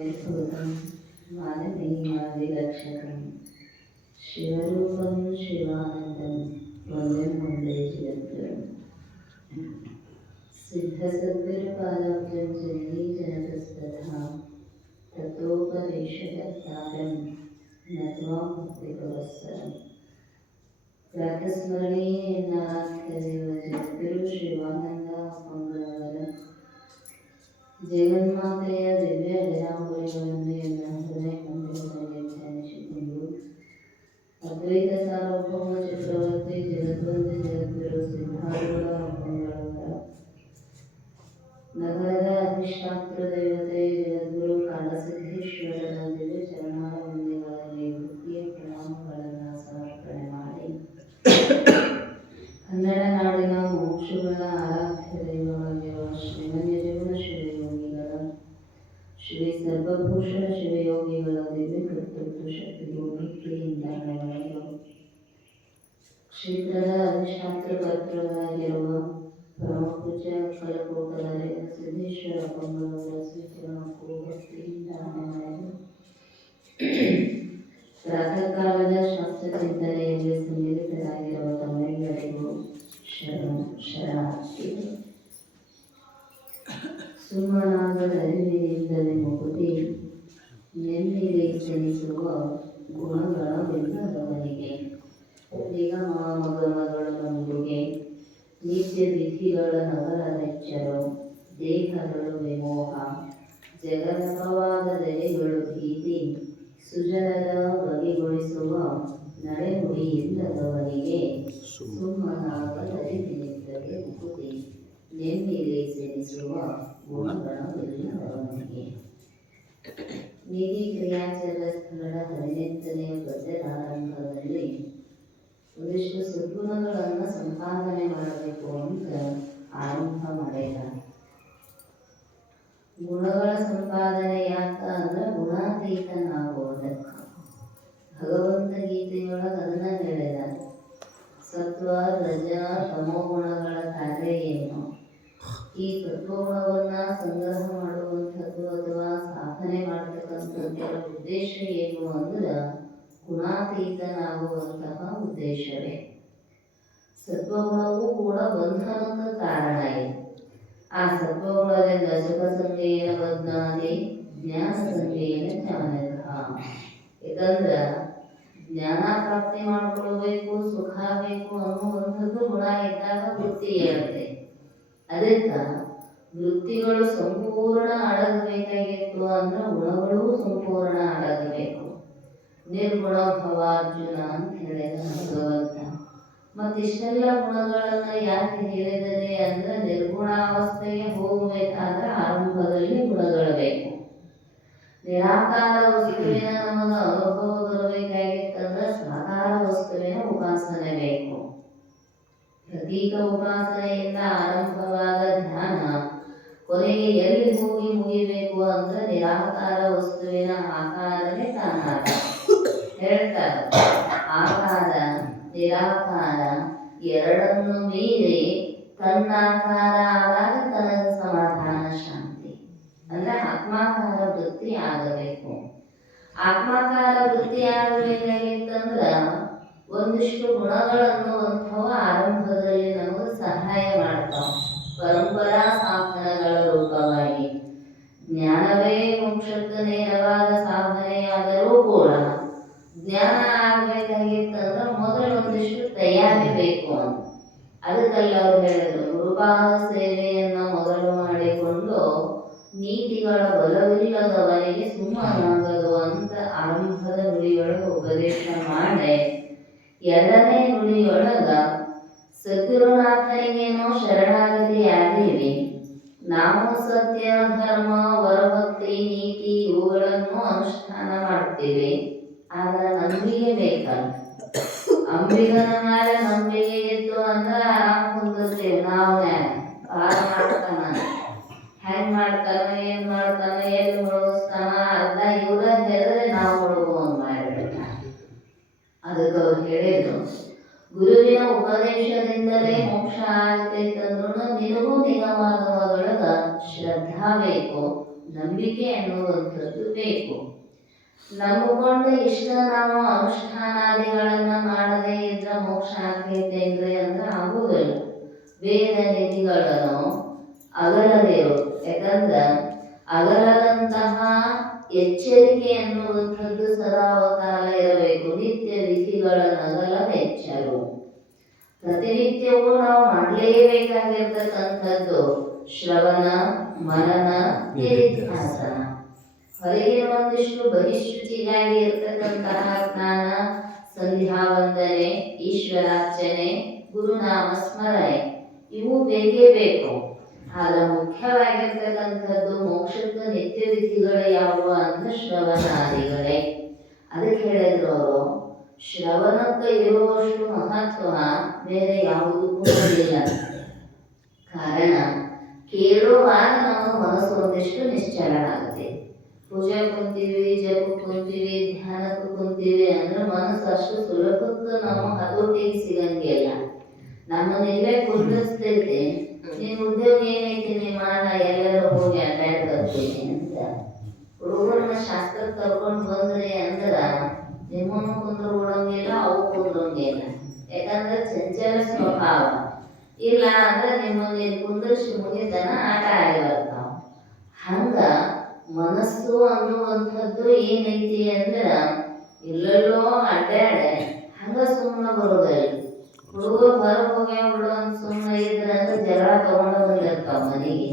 भूतं माननीयादिलक्षकं शिवरूपं शिवानन्दं वन्दे वन्दे जगद्गुरुं सिद्धसद्गुरुपादाब्जं जननी जनकस्तथा ततोपदेशकर्तारं नत्वा भक्तिपवत्सरम् प्रातस्मरणीयनाथदेव जगद्गुरु ಶಿವಾನಂದ ಮಂಗಳವರ ಜಗನ್ಮಾತೆಯ ದಿವ್ಯ ಜನಾಂಬುರಿಗಳನ್ನು ಎಲ್ಲ ಹೃದಯ ಮಂದಿರದಲ್ಲಿ ಧ್ಯಾನಿಸಿಕೊಂಡು ಅದ್ವೈತ ಸಾರ್ವಭೌಮ ಚಕ್ರವರ್ತಿ ಜಗದ್ವಂದ ಜಗದ್ಗುರು ಸಿದ್ಧಾರೂಢ ಮಂಗಳವರ ನಗರದ ಅಧಿಷ್ಠಾತೃ ದೇವತೆ ಜಗದ್ಗುರು ಕಾಲಸಿದ್ದೇಶ್ವರರ ದಿವ್ಯ ಚರಣಾರವಿಂದಗಳಲ್ಲಿ ಭಕ್ತಿಯ ಪ್ರಣಾಮಗಳನ್ನು ಸಮರ್ಪಣೆ ಮಾಡಿ ಕನ್ನಡ ನಾಡಿನ ಮೋಕ್ಷಗಳ ಆರಾಧ್ಯ ದೈವವಾಗಿರುವ ಶ್ರೀಮನ್ಯಜೀವನ ಶಿವಯೋಗಿಗಳ ಶ್ರೀ ಸರ್ವಭೂಷಣ ಶಿವಯೋಗಿಗಳ ದಿವ್ಯ ಕರ್ತೃತ್ವ ಶಕ್ತಿಗೂ ಭಕ್ತಿಯಿಂದ ನಡೆಯಲು ಕ್ಷೇತ್ರದ ಅಧಿಷ್ಠಾತೃ ಕರ್ತೃಗಳಾಗಿರುವ ಪರಮ ಪೂಜ್ಯ ಕಲಕೋಟದ ಸಿದ್ದೇಶ್ವರ ಪಂಗಳವರ ಸೂಚನಕ್ಕೂ ಭಕ್ತಿಯಿಂದ ನಡೆಯಲು ಪ್ರಾತಃ ಕಾಲದ ಶಾಸ್ತ್ರ ಚಿಂತನೆಯಲ್ಲಿ ಸಮ್ಮಿಲಿತರಾಗಿರುವ ತಮ್ಮೆಲ್ಲರಿಗೂ ಶರಣಾರ್ಥಿಗಳು. ಸುಮ್ಮನಾಗದ ಅರಿವಿನಿಂದಲೇ ಮುಗುದಿ ನೆಮ್ಮಿಗೆ ಸನಿಸುವ ಗುಣಗಳವಿಲ್ಲದವನಿಗೆ ನಿಗಮ ಮಗಮಗಳ ನಂಬುಗೆ ನಿತ್ಯ ವಿಧಿಗಳ ನಗರನೆಚ್ಚರು ದೇಹಗಳು ವಿಮೋಹ ಜಗನ್ನಪವಾದ ದೆಲೆಗಳು ಭೀತಿ ಸುಜನರ ಬಗೆಗೊಳಿಸುವ ನಡೆನುಡಿ ಇಲ್ಲದವನಿಗೆ ಸುಮ್ಮನಾಗದರಿವಿನಿಂದಲೇ ಮುಗುದಿ ನೆಮ್ಮಿಗೆ ಸೆನಿಸುವ ಗುಣಗಳವಿಲ್ಲದವನಿಗೆ. ನೀತಿ ಕ್ರಿಯಾಚಾರ ಸ್ಥಳದ 18ನೇ ಪದ್ಯದಾರಂಭದಲ್ಲಿ ಒಂದಿಷ್ಟು ಸದ್ಗುಣಗಳನ್ನು ಸಂಪಾದನೆ ಮಾಡಬೇಕು ಅಂತ ಆರಂಭ ಮಾಡಿದ್ದಾರೆ. ಗುಣಗಳ ಸಂಪಾದನೆ ಯಾಕ ಅಂದ್ರೆ ಗುಣಾತೀತನಾಗುವುದಕ್ಕ. ಭಗವಂತ ಗೀತೆಯೊಳಗೆ ಅದನ್ನ ಹೇಳಿದ್ದಾರೆ. ಸತ್ವ ರಜ ತಮೋ ಗುಣಗಳ ಕಾರ್ಯ ಏನು, ಈ ಸತ್ವಗುಣವನ್ನ ಸಂಗ್ರಹ ಮಾಡುವಂಥದ್ದು ಅಥವಾ ಸಾಧನೆ ಮಾಡ್ತಕ್ಕಂಥದ್ದರ ಉದ್ದೇಶ ಏನು ಅಂದ್ರೆ ಗುಣಾತೀತನಾಗುವಂತಹ ಉದ್ದೇಶವೇ. ಸತ್ವಗುಣವೂ ಕೂಡ ಬಂಧನಕ್ಕೆ ಕಾರಣ ಇದೆ. ಆ ಸತ್ವಗುಣದಿಂದ ಸುಖ ಸಂಗೇನ ಬದ್ನಾದಿ ಜ್ಞಾನ ಸಂಗೇನ ಜ್ಞಾನದ. ಯಾಕಂದ್ರ ಜ್ಞಾನ ಪ್ರಾಪ್ತಿ ಮಾಡ್ಕೊಳ್ಬೇಕು, ಸುಖ ಬೇಕು ಅನ್ನುವಂಥದ್ದು ಗುಣ ಇದ್ದಾಗ ವೃತ್ತಿ ಇರುತ್ತೆ. ಅದಕ್ಕ ವೃತ್ತಿಗಳು ಸಂಪೂರ್ಣ ಅಡಗಬೇಕಾಗಿತ್ತು ಅಂದ್ರೆ ಗುಣಗಳು ಸಂಪೂರ್ಣ ಅಡಗಬೇಕು. ನಿರ್ಗುಣ ಭವಾರ್ಜುನ ಅಂತ ಹೇಳಿದ ಭಗವಂತ. ಮತ್ತಿಷ್ಟೆಲ್ಲ ಗುಣಗಳನ್ನ ಯಾಕೆ ಹೇಳಿದರೆ ಅಂದ್ರೆ ನಿರ್ಗುಣಾವಸ್ಥೆಗೆ ಹೋಗಬೇಕಾದ್ರೆ ಆರಂಭದಲ್ಲಿ ಗುಣಗಳು ಬೇಕು. ನಿರಾಕಾರ ವಸ್ತುವಿನ ನಮಗ ಅನುಭವ ಬರಬೇಕಾಗಿತ್ತಂದ್ರೆ ಸಾಕಾರ ವಸ್ತುವಿನ ಉಪಾಸನೆ ಬೇಕು. ಪ್ರತೀಕ ಉಪಾಸನೆಯಿಂದ ಆರಂಭವಾದ ಧ್ಯಾನ ಕೊನೆಗೆ ಎಲ್ಲಿ ಹೋಗಿ ಮುಗಿಬೇಕು ಅಂದ್ರೆ ನಿರಾಕಾರ ವಸ್ತುವಿನ ಆಕಾರವೇ ತಾನಾದ. ಹೇಳ್ತಾರೆ ಆಕಾರ ನಿರಾಕಾರ ಎರಡನ್ನು ಮೀರಿ ತನ್ನಾಕಾರ ಆದಾಗ ತನಗ ಸಮಾಧಾನ ಶಾಂತಿ. ಅಂದ್ರೆ ಆತ್ಮಾಕಾರ ವೃತ್ತಿ ಆಗಬೇಕು. ಆತ್ಮಾಕಾರ ವೃತ್ತಿ ಆಗಬೇಕಾಗಿತ್ತಂದ್ರ ಒಂದಿಷ್ಟು ಗುಣಗಳನ್ನು ಅಂಥವ ಆರಂಭದಲ್ಲಿ ನಮಗೆ ಸಹಾಯ ಮಾಡ್ತಾವ. ಪರಂಪರಾ ಸಾಧನಗಳ ರೂಪವಾಗಿ ಜ್ಞಾನವೇ ಮೋಕ್ಷಕ್ಕೆ ನೇರವಾದ ಸಾಧನೆಯಾದರೂ ಕೂಡ ಜ್ಞಾನ ಆಗ್ಬೇಕಾಗಿತ್ತಂದ್ರೆ ಮೊದಲು ಒಂದಿಷ್ಟು ತಯಾರಿ ಬೇಕು ಅಂತ. ಅದಕ್ಕೆಲ್ಲ ಅವ್ರು ಹೇಳಿದ್ರು ಗುರುಪಾದ ಸೇವೆಯನ್ನ ಮೊದಲು ಮಾಡಿಕೊಂಡು ನೀತಿಗಳ ಬಲವಿಲ್ಲದವನಿಗೆ ಸುಮ್ಮನಾಗದು ಅಂತ ಆರಂಭದ ನುಡಿಯೊಳಗೆ ಉಪದೇಶ ಮಾಡಿ ಎರಡನೇ ನುಡಿಯೊಳಗ ಸದ್ಗುರುನಾಥನಿಗೇನೋ ಶರಣಾಗತಿ ಆದೀವಿ, ನಾವು ಸತ್ಯ ಧರ್ಮ ವರಭಕ್ತಿ ನೀತಿ ಇವುಗಳನ್ನು ಅನುಷ್ಠಾನ ಮಾಡ್ತೀವಿ. ಆದ್ರೆ ನಂಬಿಕೆ ಬೇಕಲ್ಲ. ಅಂಬಿಗನ ಮೇಲೆ ನಂಬಿಕೆ ಇತ್ತು ಅಂದ್ರೆ ಆರಾಮ್ ಕುಂದಿರ್ತೇವೆ. ನಾವು ಪಾರ ಮಾಡ್ತಾನ, ಹೆಂಗ್ ಮಾಡ್ತಾನ, ಏನ್ ಮಾಡ್ತಾನ, ಎಲ್ಲಿ ಮುಳುಗಿಸ್ತಾನ, ಅರ್ಧ ಇವ್ರ ಹೇಳಿದ್ರೆ ನಾವು ಮುಳುಗುವಂಗ್ ಮಾಡಿಬಿಡ್ತ. ಅದಕ್ಕೆ ಅವ್ರು ಹೇಳಿದ್ರು ಗುರುವಿನ ಉಪದೇಶದಿಂದಲೇ ಮೋಕ್ಷ ಆಗತೈತಂದ್ರೂ ನಿನಗೂ ನಿಗಮಾಗಮಗಳಗ ಶ್ರದ್ಧಾ ಬೇಕು, ನಂಬಿಕೆ ಅನ್ನುವಂಥದ್ದು ಬೇಕು. ನಂಬಿಕೊಂಡ ಇಷ್ಟ ನಾವು ಅನುಷ್ಠಾನಾದಿಗಳನ್ನ ಮಾಡದೇ ಇದ್ರೆ ಮೋಕ್ಷ ಆಗ್ತೈತೇನ್ರಿ ಅಂದ್ರೆ ಆಗುವುದಿಲ್ಲ. ವೇದ ನಿಧಿಗಳನ್ನು ಅಗಲದೇವು. ಯಾಕಂದ್ರೆ ಅಗಲದಂತಹ ಎಚ್ಚರಿಕೆ ಎನ್ನುವಂಥದ್ದು ಸದಾವಕಾಲ ಇರಬೇಕು. ನಿತ್ಯ ವಿಧಿಗಳನ್ನು ಅಗಲ ಎಚ್ಚರು. ಪ್ರತಿನಿತ್ಯವೂ ನಾವು ಮಾಡಲೇಬೇಕಾಗಿರ್ತಕ್ಕಂಥದ್ದು ಶ್ರವಣ, ಮನನ, ನಿಧಿಧ್ಯಾಸನ. ಹೊರಗಿನ ಒಂದಿಷ್ಟು ಬಹಿಶುಚಿಗಾಗಿ ಇರ್ತಕ್ಕಂತಹ ಸ್ನಾನ, ಸಂಧ್ಯಾ ವಂದನೆ, ಈಶ್ವರಾರ್ಚನೆ, ಗುರುನಾಮ ಸ್ಮರಣೆ ಇವು ಬೇಕೇ ಬೇಕು. ಆದ್ರೆ ಮುಖ್ಯವಾಗಿರ್ತಕ್ಕಂಥದ್ದು ಮೋಕ್ಷಕ್ಕೆ ನಿತ್ಯ ವಿಧಿಗಳು ಯಾವುವು ಅಂದ್ರೆ ಶ್ರವಣಾದಿಗಳೇ. ಅದಕ್ಕೆ ಹೇಳಿದ್ರು ಅವರು, ಶ್ರವಣಕ್ಕೆ ಇರುವಷ್ಟು ಮಹತ್ವ ಬೇರೆ ಯಾವುದಕ್ಕೂ ಇಲ್ಲ. ಕಾರಣ ಕೇಳುವಾಗ ನಮ್ಮ ಮನಸ್ಸು ಒಂದಿಷ್ಟು ನಿಶ್ಚಲ ಆಗುತ್ತೆ. ಪೂಜೆ ಕುಂತೀವಿ, ಜಪ ಕುಂತೀವಿ, ಧ್ಯಾನಕ್ಕೆ ಕುಂತೀವಿ ಅಂದ್ರೆ ಮನಸ್ಸು ಅಷ್ಟು ಸುಲಭಕ್ಕೆ ನಮ್ಮ ಹತೋಟಿಗೆ ಸಿಗಂಗಿಲ್ಲ. ನಮ್ಮನ್ನೆಲ್ಲೇ ಕುಂದಿಸ್ತೈತಿ, ನಿನ್ ಉದ್ಯೋಗ ಏನೈತಿ, ನೀ ಮಾಡ, ಎಲ್ಲರೂ ಹೋಗಿ ಅಡ್ಡಾಡಿ ಬರ್ತೀನಿ ಅಂತ. ಹುಡುಗರನ್ನ ಶಾಸ್ತ್ರಕ್ಕೆ ಕರ್ಕೊಂಡು ಬಂದ್ರಿ ಅಂದ್ರ ನಿಮ್ಮನ್ನು ಕುಂದ್ರು ಬಿಡೋಂಗಿಲ್ಲ, ಅವು ಕುಂದ್ರಂಗಿಲ್ಲ. ಯಾಕಂದ್ರೆ ಚಂಚಲ ಸ್ವಭಾವ. ಇಲ್ಲ ಅಂದ್ರೆ ನಿಮ್ಮನ್ನ ಕುಂದರ್ಸಿ ಮುಗಿದನ ಆಟ ಆಡಿ ಬರ್ತಾವ. ಹಂಗ ಮನಸ್ಸು ಅನ್ನುವಂಥದ್ದು ಏನೈತಿ ಅಂದ್ರ ಎಲ್ಲೆಲ್ಲೋ ಅಡ್ಡಾಡೆ ಹಂಗ ಸುಮ್ಮನೆ ಬರೋದಿಲ್ಲ. ಹುಡುಗರು ಹೊರಗೆ ಹೋಗ್ಯಾವ ಬಿಡು ಅಂತ ಸುಮ್ಮನೆ ಇದ್ರಂದ್ರೆ ಜಗಳ ತಗೊಂಡು ಬಂದಿರ್ತಾವ ಮನೆಗೆ.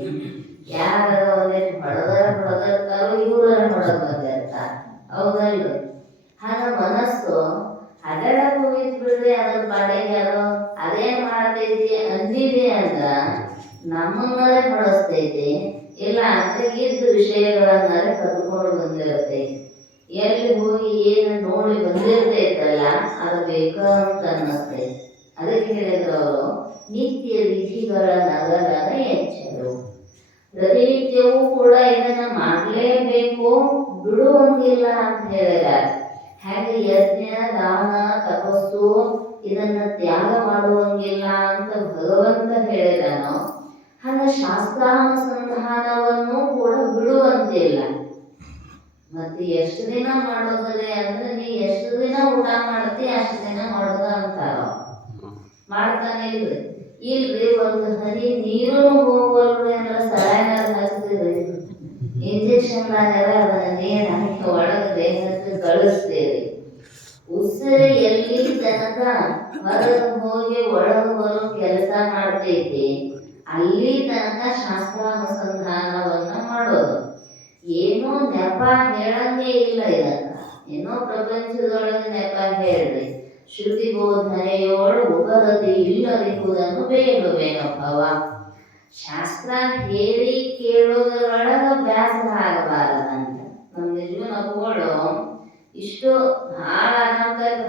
ಯಾರ ಒಂದಿಟ್ಟು ಹೊಡೆದಿರ್ತಾರೋ ಇವ್ರ ಹೊಡೆದ್ ಬಂದಿರ್ತಾರ. ಹೌದಲ್ರಿ? ಹಾಗ ಮನಸ್ಸು ಅಡ್ಡಾಡಕ್ ಹೋಗಿದ್ ಬಿಡ್ರಿ, ಅದ್ರ ಪಾಡಿಗೆ ಅದು ಅದೇನ್ ಮಾಡ್ತೈತಿ ಅಂದಿದೆ ಅಂದ್ರ ನಮ್ಮನ್ನರೇ ಹೊಡೆಸ್ತೈತಿ. ಇಲ್ಲ ಅಂದ್ರೆ ಇದ್ದ ವಿಷಯಗಳನ್ನಾರೆ ಕದ್ಕೊಂಡು ಬಂದಿರ್ತೈತಿ. ಎಲ್ಲಿ ಹೋಗಿ ಏನು ನೋಡಿ ಬಂದಿರ್ತೈತಲ್ಲ ಅದು ಬೇಕು ಅಂತ ಅನ್ನಿಸ್ತೈತಿ. ಅದಕ್ಕೆ ಹೇಳಿದ್ರು ಅವರು, ನಿತ್ಯ ವಿಧಿಗಳ ನಗರದ ಎಚ್ಚರು. ಪ್ರತಿನಿತ್ಯವೂ ಕೂಡ ಇದನ್ನ ಮಾಡಲೇಬೇಕು, ಬಿಡುವಂಗಿಲ್ಲ ಅಂತ ಹೇಳಿದ್ದಾರೆ. ಹಾಗೆ ಯಜ್ಞ, ದಾನ, ತಪಸ್ಸು ಇದನ್ನ ತ್ಯಾಗ ಮಾಡುವಂಗಿಲ್ಲ ಅಂತ ಭಗವಂತ ಹೇಳಿದನು. ಹಾಗೆ ಶಾಸ್ತ್ರಾನುಸಂಧಾನವನ್ನು ಕೂಡ ಬಿಡುವಂತಿಲ್ಲ. ಮತ್ತೆ ಎಷ್ಟು ದಿನ ಮಾಡೋದ್ರೆ ಅಂದ್ರೆ ನೀ ಎಷ್ಟು ದಿನ ಊಟ ಮಾಡ್ತಿ ಅಷ್ಟು ದಿನ ಮಾಡೋದ ಅಂತಾರ. ಮಾಡ್ತಾನೆ ಇಲ್ರಿ? ಇಲ್ರಿ, ಒಂದು ಹನಿ ನೀರು ಹೋಗಲ್ರಿ ಅಂದ್ರೆ ಸಲೈನರ್ ಹಚ್ತೀರಿ, ಇಂಜೆಕ್ಷನ್ದಾಗೆಲ್ಲ ಅದನ್ನ ನೀರು ಹಾಕಿ ಒಳಗೆ ದೇಹಕ್ಕೆ ಕಳಿಸ್ತೀರಿ. ಉಸಿರು ಎಲ್ಲಿ ತನಕ ಹೊರಗೆ ಹೋಗಿ ಒಳಗೆ ಬರೋ ಕೆಲಸ ಮಾಡ್ತೈತಿ ಅಲ್ಲಿ ತನಕ ಶಾಸ್ತ್ರಾನುಸಂಧಾನವನ್ನ ಮಾಡೋದು. ಏನೋ ನೆಪ ಹೇಳಂಗೇ ಇಲ್ಲ. ಇದಕ್ಕ ಏನೋ ಪ್ರಪಂಚದೊಳಗೆ ನೆಪ ಹೇಳ್ರಿ. ಶ್ರುತಿ ಬೋಧನೆಯೋಳು ಉಪರತಿ ಇಲ್ಲದಿರುವುದನ್ನು ಬೇಡುವೇನೋ ಭವ. ಶಾಸ್ತ್ರ ಹೇಳಿ ಕೇಳೋದ್ರೊಳಗ ಬ್ಯಾಸರ ಆಗಬಾರದಂತ. ನಮ್ಮ ನಿಜವೂ ನಪ್ಪಗಳು ಇಷ್ಟು ಭಾಳ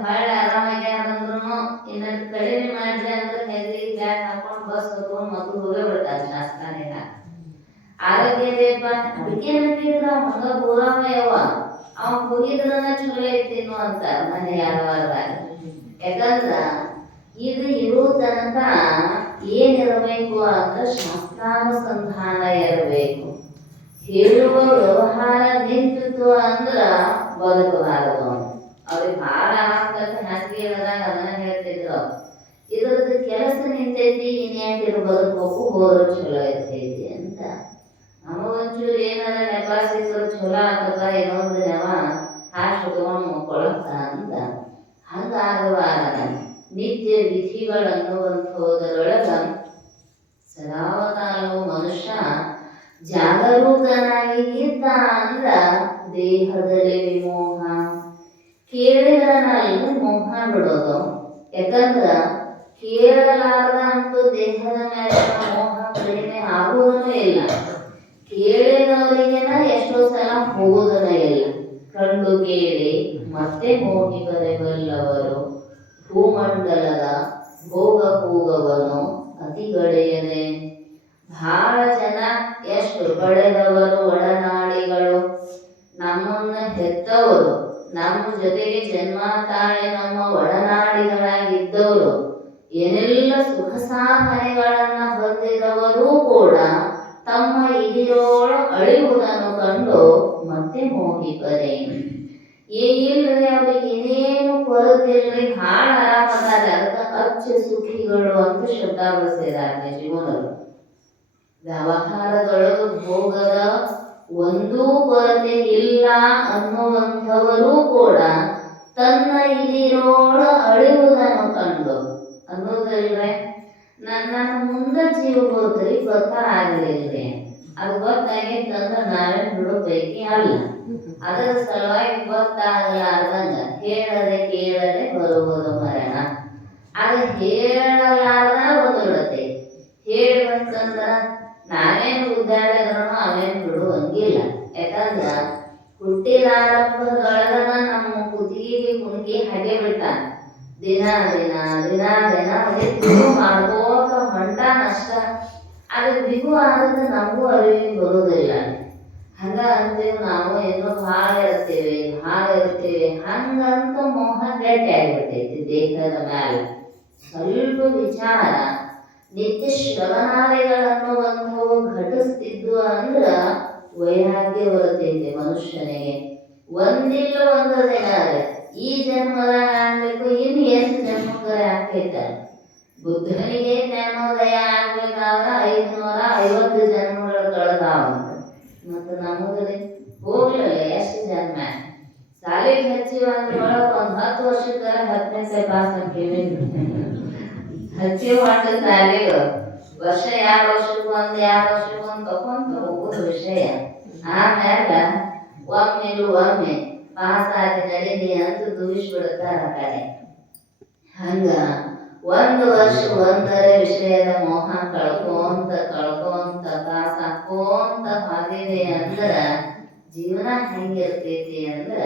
ಭಾಳ ಆರಾಮಾಗ್ಯಾರಂದ್ರೂ ಇನ್ನು ಕಡಿಮೆ ಮಾಡಿದೆ ಅಂದ್ರೆ ಹೆದರಿಗೆ ಬ್ಯಾಗ್ ಹಾಕೊಂಡು ಬಸ್ ಹತ್ಕೊಂಡು ಮಕ್ಕಳು ಹೋಗೇ ಬಿಡ್ತಾರೆ ಶಾಸ್ತ್ರನೆಲ್ಲ. ಆರೋಗ್ಯ ಬೇಪ ಅದಕ್ಕೆ ನಂಬಿದ್ರ ಮಗ ಹೋಗವ ಯವ್ವ ಅವ ಹೋಗಿದ್ರನ ಚಲೋ ಐತೇನು ಅಂತ ಮನೆ ಯಾರವಾರದಾಗ. ಯಾಕಂದ್ರ ಇದು ಇರೋ ತನಕ ಏನಿರಬೇಕು ಅಂದ್ರೆ ಶಾಸ್ತ್ರಾನುಸಂಧಾನ ಇರಬೇಕು. ಹೇಳುವ ವ್ಯವಹಾರ ನಿಂತಿತ್ತು ಅಂದ್ರ ಬದುಕಬಾರದು. ಅವ್ರಿಗೆ ಭಾಳ ಆಗ್ತಕ್ಕ ಹಾಸಿಗೆದಾಗ ಅದನ್ನ ಹೇಳ್ತಿದ್ರು, ಇದ್ರದ್ದು ಕೆಲಸ ನಿಂತೈತಿ, ಇನ್ಯಾಕಿರು ಬದುಕೋಕು ಬೋರು ಚಲೋ ಇರ್ತೈತಿ ಅಂತ. ನಮಗೊಂಚೂರು ಏನಾರ ನೆಪ ಸಿಕ್ಕರು ಚಲೋ ಆಗ್ತದ, ಇನ್ನೊಂದು ನೆವ ಹಾಶ್ ತಗೊಂಡು ಮುಕ್ಕೊಳಕ ಅಂತ. ಹಂಗಾಗಬಾರದ. ನಿತ್ಯ ವಿಧಿಗಳನ್ನುವಂಥೋದರೊಳಗ ಸದಾವಕಾಲವು ಮನುಷ್ಯ ಜಾಗರೂಕನಾಗಿ ಇದ್ದ ಅಂದ್ರ ದೇಹದಲ್ಲಿ ವಿಮೋಹ. ಕೇಳಿದ್ರನಲ್ಲಿ ಮೋಹ ಬಿಡೋದು. ಯಾಕಂದ್ರ ಕೇಳಲಾರದ ಅಂತೂ ದೇಹದ ಮೇಲೆ ಮೋಹ ಕಡಿಮೆ ಆಗುವುದೂ ಇಲ್ಲ. ಕೇಳಿದವರಿಗೆನ ಎಷ್ಟೋ ಸಲ ಹೋಗುವುದೂ ಇಲ್ಲ. ಕಂಡು ಕೇಳಿ ಮತ್ತೆ ಮೋಹಿ ಬರೆಬಲ್ಲವರು. ಭೂಮಂಡಲದ ಭೋಗ ಕೂಗವನು ಅತಿಗಳೆಯದೆ. ಬಹಳ ಜನ ಎಷ್ಟು ಪಡೆದವರು ಒಡನಾಡಿಗಳು. ನಮ್ಮನ್ನ ಹೆತ್ತವರು, ನಮ್ಮ ಜೊತೆಗೆ ಜನ್ಮ ತಾಳೆ ನಮ್ಮ ಒಡನಾಡಿಗಳಾಗಿದ್ದವರು, ಏನೆಲ್ಲ ಸುಖ ಸಾಧನೆಗಳನ್ನ ಹೊಂದಿದವರೂ ಕೂಡ ತಮ್ಮ ಇದಿರೋಳ ಅಳಿವುದನ್ನು ಕಂಡು ಮತ್ತೆ ಮೋಹಿಪರೆ. ಇಲ್ರಿ ಅವ್ರಿಗೆ ಇನ್ನೇನು ಕೊರತಿಲ್ರಿ, ಹಾಳ ಆರಾಮದಾರ, ಅದಕ್ಕೆ ಅಚ್ಚ ಸುಖಿಗಳು ಅಂತ ಶಬ್ದ ಬಳಸಿದ್ದಾರೆ ಜೀವನರು. ವ್ಯವಹಾರದೊಳಗ ಭೋಗದ ಒಂದೂ ಕೊರತೆ ಇಲ್ಲ ಅನ್ನುವಂಥವರು ಕೂಡ ತನ್ನ ಇದಿರೋಳ ಅಳಿವುದನ್ನು ಕಂಡು ಅನ್ನೋದಲ್ವೇ. ನನ್ನ ಮುಂದೆ ಜೀವ ಹೋದ್ರಿ ಗೊತ್ತಾಗಲಿಲ್ರಿ, ಅದು ಗೊತ್ತಾಗಿತ್ತಂದ್ರೆ ನಾವೇ ಬಿಡೋದೈತಿ ಅಲ್ಲ. ಅದರ ಸಲುವಾಗಿ ಗೊತ್ತಾಗಲಾರ್ದಂಗ ಕೇಳದೆ ಬರುವುದು ಮರಣ. ಅದು ಹೇಳಲಾರ್ದ ಬಂದ್ಬಿಡತ್ತೆ. ಹೇಳಿ ಬಂತಂದ್ರ ನಾವೇನು ಉದ್ದಾಡಿದ್ರು ಅವೇನು ಬಿಡುವಂಗಿಲ್ಲ. ಯಾಕಂದ್ರ ಹುಟ್ಟಿದಾರಂಭದೊಳಗನ ನಮ್ಮ ಕುತ್ತಿಗೆ ಕುಣಕಿ ಹಾಗೆ ಬಿಟ್ಟಾನ. ದಿನ ಮಾಡ್ಕೋತ ಹೊಂಟಾನ ಅಷ್ಟ. ಅದು ಬಿಗು ಆದ್ರೆ ನಮಗೂ ಅರಿವಿಗೆ ಬರುವುದಿಲ್ಲ. ಹಂಗ ಅಂತೀವಿ ನಾವು ಏನೋ ಭಾಳ ಇರ್ತೀವಿ ಹಂಗಂತ ಮೋಹ ಗಟ್ಟಿ ಆಗಿಬಿಟ್ಟೈತಿ ದೇಹದ ಮ್ಯಾಲ. ಸ್ವಲ್ಪ ವಿಚಾರ ನಿತ್ಯ ಶ್ರವಣಾದಿಗಳನ್ನುವಂಥವು ಘಟಿಸ್ತಿದ್ವು ಅಂದ್ರ ವೈರಾಗ್ಯ ಬರುತ್ತೈತಿ ಮನುಷ್ಯನಿಗೆ. ಒಂದಿಲ್ಲ ಒಂದು ದಿನ ಈ ಜನ್ಮದಾಗ ಆಗ್ಬೇಕು, ಇನ್ನು ಎಷ್ಟು ಜನ್ಮಕ್ಕರೆ ಆಗ್ತೈತ. ಬುದ್ಧನಿಗೆ ಜ್ಞಾನೋದಯ ಆಗ್ಬೇಕಾದ್ರೆ 550 ಜನ್ಮಗಳು ಕಳೆದಾವಂತ. ಮತ್ತು ನಮ್ಮದ್ರಿ ಹೋಗ್ಲಿಲ್ಲ ಎಷ್ಟು ಜನ್ಮ. ಸಾಲಿಗೆ ಹಚ್ಚಿವ ಅಂದ್ರೊಳಗೆ ಒಂದು 10 ವರ್ಷಕ್ಕರ 10ನೇ ಪಾಸ್ ಹಾಕೀವಿ. ಹಚ್ಚಿ ಮಾಡ ಸಾಲಿಗೆ ವರ್ಷ 2 ವರ್ಷಕ್ಕೊಂದು ತಗೊಂತ ಹೋಗೋದು ವಿಷಯ. ಆಮೇಲೆ ಒಮ್ಮೆ ಪಾಸ್ ಆಗಿ ನಡೀನಿ ಅಂತ ದೂರಿಸ್ಬಿಡುತ್ತಾರ ಆ ಕಡೆ. ಹಂಗ 1 ವರ್ಷ ಒಂದರೆ ವಿಷಯದ ಮೋಹ ಕಳ್ಕೊಂತ ಪಾಸ್ ಹಾಕೋಂತ ಹಾದಿದೆ ಅಂದ್ರ ಜೀವನ ಹೆಂಗಿರ್ತೈತಿ ಅಂದ್ರ